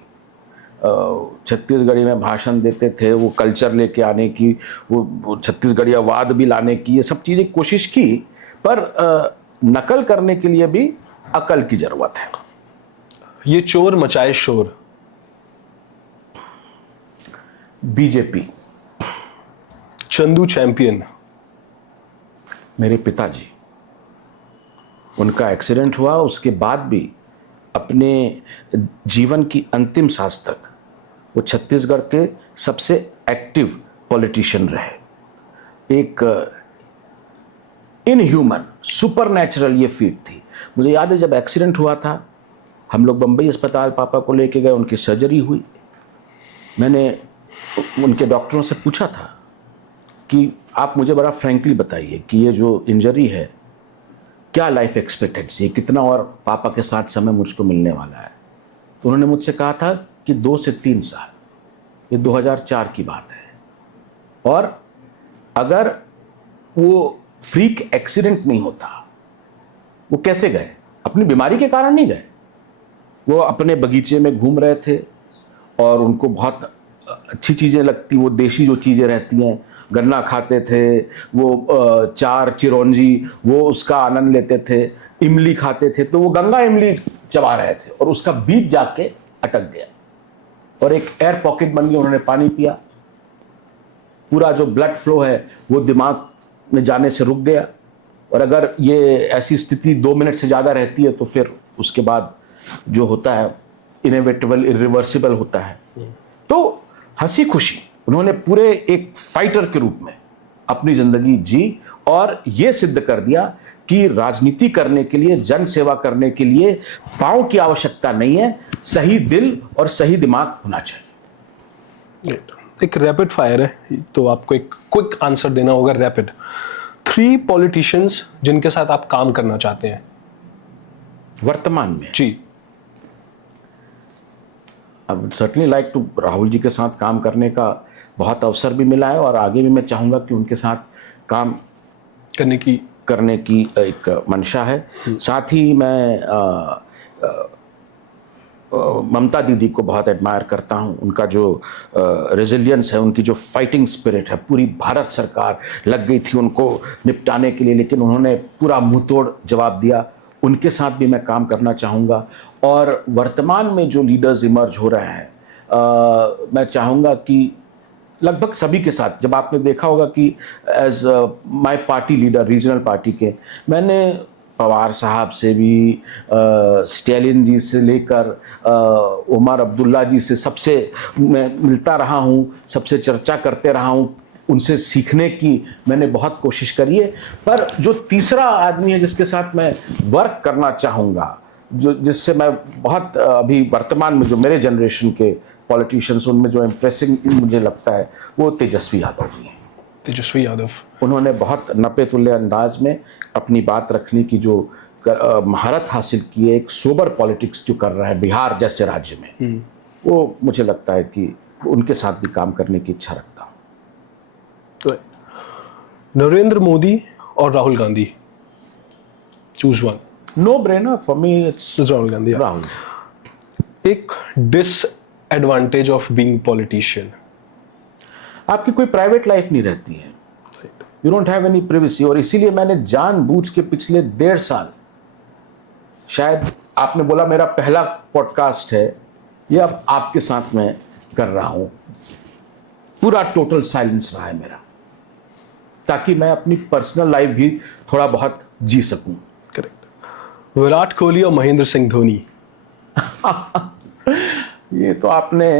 छत्तीसगढ़ी में भाषण देते थे, वो कल्चर लेके आने की, वो छत्तीसगढ़िया वाद भी लाने की, ये सब चीजें कोशिश की, पर नकल करने के लिए भी अकल की जरूरत है। ये चोर मचाए शोर। बीजेपी। चंदू चैंपियन। मेरे पिताजी, उनका एक्सीडेंट हुआ, उसके बाद भी अपने जीवन की अंतिम सांस तक वो छत्तीसगढ़ के सबसे एक्टिव पॉलिटिशियन रहे। एक इनह्यूमन, सुपरनैचुरल ये फीट थी। मुझे याद है जब एक्सीडेंट हुआ था, हम लोग बम्बई अस्पताल पापा को लेके गए, उनकी सर्जरी हुई। मैंने उनके डॉक्टरों से पूछा था कि आप मुझे बड़ा फ्रैंकली बताइए कि ये जो इंजरी है, क्या लाइफ एक्सपेक्टेंसी, कितना और पापा के साथ समय मुझको मिलने वाला है। तो उन्होंने मुझसे कहा था कि 2 से 3 साल। ये 2004 की बात है। और अगर वो फ्रीक एक्सीडेंट नहीं होता, वो कैसे गए? अपनी बीमारी के कारण नहीं गए। वो अपने बगीचे में घूम रहे थे और उनको बहुत अच्छी चीज़ें लगती, वो देशी जो चीज़ें रहती हैं, गन्ना खाते थे, वो चार चिरौंजी वो उसका आनंद लेते थे, इमली खाते थे, तो वो गंगा इमली चबा रहे थे और उसका बीज जाके अटक गया और एक एयर पॉकेट बन गई, उन्होंने पानी पिया, पूरा जो ब्लड फ्लो है वो दिमाग में जाने से रुक गया। और अगर ये ऐसी स्थिति 2 मिनट से ज़्यादा रहती है तो फिर उसके बाद जो होता है इनएविटेबल, इरिवर्सिबल होता है। तो हंसी खुशी उन्होंने पूरे एक फाइटर के रूप में अपनी जिंदगी जी और ये सिद्ध कर दिया कि राजनीति करने के लिए, जन सेवा करने के लिए पाँव की आवश्यकता नहीं है, सही दिल और सही दिमाग होना चाहिए। एक रैपिड फायर है तो आपको एक क्विक आंसर देना होगा, रैपिड। 3 पॉलिटिशियंस जिनके साथ आप काम करना चाहते हैं वर्तमान में। जी। अब certainly like to, Rahul ji के साथ काम करने का बहुत अवसर भी मिला है और आगे भी मैं चाहूँगा कि उनके साथ काम करने की एक मंशा है। साथ ही मैं ममता दीदी को बहुत एडमायर करता हूं, उनका जो रेजिलियंस है, उनकी जो फाइटिंग स्पिरिट है, पूरी भारत सरकार लग गई थी उनको निपटाने के लिए, लेकिन उन्होंने पूरा मुंहतोड़ जवाब दिया। उनके साथ भी मैं काम करना चाहूँगा। और वर्तमान में जो लीडर्स इमर्ज हो रहे हैं, मैं चाहूँगा कि लगभग सभी के साथ, जब आपने देखा होगा कि as my party leader regional party के, मैंने पवार साहब से भी, स्टैलिन जी से लेकर उमर अब्दुल्ला जी से, सबसे मैं मिलता रहा हूँ, सबसे चर्चा करते रहा हूँ, उनसे सीखने की मैंने बहुत कोशिश करी है। पर जो तीसरा आदमी है जिसके साथ मैं वर्क करना चाहूँगा, जिससे मैं बहुत अभी वर्तमान में जो मेरे जनरेशन के पॉलिटिशियंस, उनमें जो इम्प्रेसिंग मुझे लगता है वो तेजस्वी यादव जी हैं। तेजस्वी यादव, उन्होंने बहुत नपे तुल्य अंदाज में अपनी बात रखने की जो महारत हासिल की है, एक सोबर पॉलिटिक्स जो कर रहे हैं बिहार जैसे राज्य में, वो मुझे लगता है कि उनके साथ भी काम करने की इच्छा रखता हूँ। तो नरेंद्र मोदी और Rahul Gandhi, choose one. No brainer for me, it's Rahul Gandhi. Rahul. एक डिसएडवांटेज ऑफ बीइंग पॉलिटिशियन, आपकी कोई प्राइवेट लाइफ नहीं रहती है, you don't have any privacy. और इसीलिए मैंने जानबूझ के पिछले 1.5 साल, शायद आपने बोला मेरा पहला पॉडकास्ट है, ये अब आपके साथ मैं कर रहा हूं, पूरा टोटल साइलेंस रहा है मेरा, ताकि मैं अपनी पर्सनल लाइफ भी थोड़ा बहुत जी सकूं। करेक्ट। विराट कोहली और महेंद्र सिंह धोनी। ये तो आपने,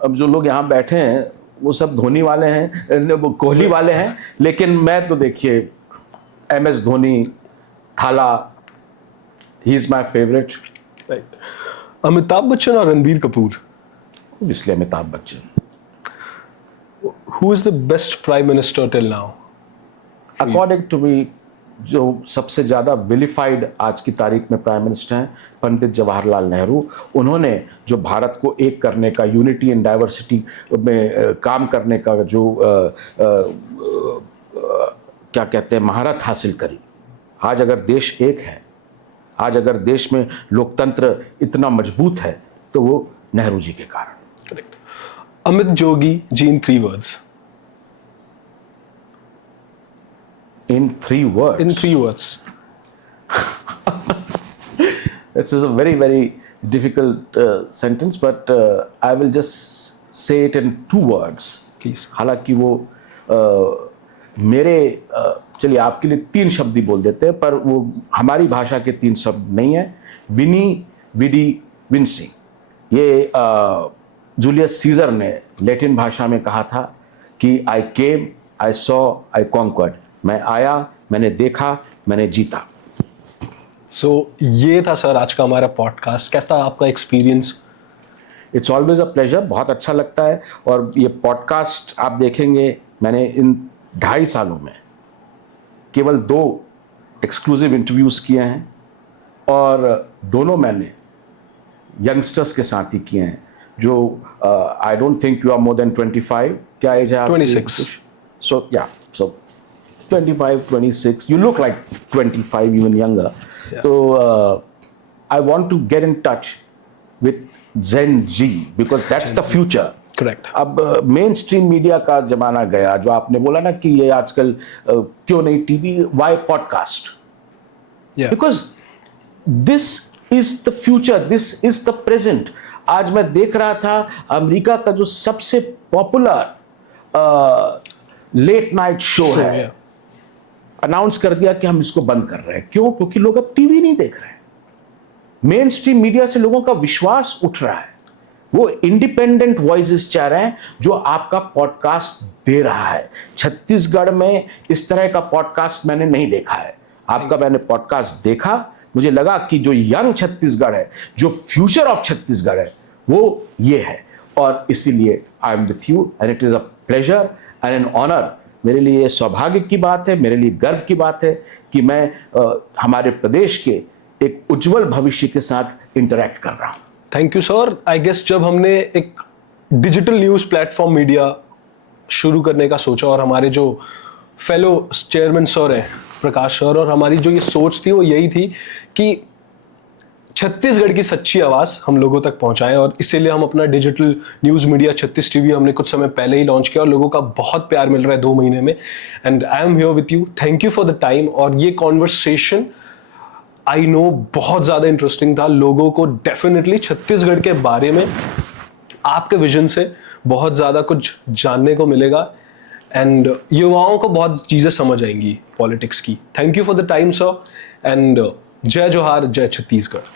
अब जो लोग यहाँ बैठे हैं वो सब धोनी वाले हैं, वो कोहली वाले हैं, लेकिन मैं तो देखिए MS Dhoni, Thala, he is my favourite. Right. Amitabh Bachchan और रणबीर कपूर। इसलिए Amitabh Bachchan. Who is the best prime minister till now? According to me, जो सबसे ज़्यादा विलिफाइड आज की तारीख में प्राइम मिनिस्टर हैं, पंडित जवाहरलाल नेहरू। उन्होंने जो भारत को एक करने का, यूनिटी एंड डाइवर्सिटी में काम करने का जो क्या कहते हैं महारत हासिल करी। आज अगर देश एक है, आज अगर देश में लोकतंत्र इतना मजबूत है, तो वो नेहरू जी के कारण। Correct. Amit Jogi ji in 3 words. In 3 words. In 3 words. This is a very, very difficult sentence, but I will just say it in 2 words. Please. हालांकि वो मेरे चलिए आपके लिए 3 शब्द ही बोल देते हैं, पर वो हमारी भाषा के 3 शब्द नहीं है। विनी, विडी, विंसी। ये जूलियस सीजर ने लैटिन भाषा में कहा था कि आई केम, आई सॉ, आई कॉन्क्वर्ड। मैं आया, मैंने देखा, मैंने जीता। सो ये था सर आज का हमारा पॉडकास्ट। कैसा आपका experience? It's always a pleasure, बहुत अच्छा लगता है। और ये पॉडकास्ट आप देखेंगे, मैंने इन 2.5 सालों में केवल 2 एक्सक्लूसिव इंटरव्यूज़ किए हैं, और दोनों मैंने यंगस्टर्स के साथ ही किए हैं, जो I don't think you are more than 25। क्या एज है आपकी? 26। So yeah, so 25, 26, you look like 25, even younger. Yeah. So I want to get in touch with Gen Z because that's the future. Correct. अब main stream media का जमाना गया, जो आपने बोला ना कि ये आजकल क्यों नहीं TV, Y podcast, because this is the future, this is the present. आज मैं देख रहा था अमेरिका का जो सबसे पॉपुलर लेट नाइट शो है, अनाउंस कर दिया कि हम इसको बंद कर रहे हैं। क्यों? क्योंकि लोग अब टीवी नहीं देख रहे हैं। मेन स्ट्रीम मीडिया से लोगों का विश्वास उठ रहा है। वो इंडिपेंडेंट वॉइसेस चाह रहे हैं जो आपका पॉडकास्ट दे रहा है। छत्तीसगढ़ में इस तरह का पॉडकास्ट मैंने नहीं देखा है। आपका मैंने पॉडकास्ट देखा, मुझे लगा कि जो यंग छत्तीसगढ़ है, जो फ्यूचर ऑफ छत्तीसगढ़ है, वो ये है। और इसीलिए I am with you and it is a pleasure and an honour. मेरे लिए सौभाग्य की बात है, मेरे लिए गर्व की बात है कि मैं हमारे प्रदेश के एक उज्जवल भविष्य के साथ इंटरैक्ट कर रहा हूं। Thank you sir. I guess जब हमने एक डिजिटल न्यूज़ प्लेटफॉर्म मीडिया शुरू करने का सोचा और हमारे जो फेलो चेयरमैन सर हैं प्रकाश सर, और हमारी जो ये सोच थी वो यही थी कि छत्तीसगढ़ की सच्ची आवाज़ हम लोगों तक पहुंचाएं, और इसीलिए हम अपना डिजिटल न्यूज़ मीडिया छत्तीस टीवी हमने कुछ समय पहले ही लॉन्च किया और लोगों का बहुत प्यार मिल रहा है 2 महीने में। And I am here with you, thank you for the time. और ये कॉन्वर्सेशन आई नो बहुत ज़्यादा इंटरेस्टिंग था। लोगों को डेफिनेटली छत्तीसगढ़ के बारे में आपके विजन से बहुत ज़्यादा कुछ जानने को मिलेगा एंड युवाओं को बहुत चीज़ें समझ आएंगी पॉलिटिक्स की। Thank you for the time sir, and जय जोहार, जय छत्तीसगढ़।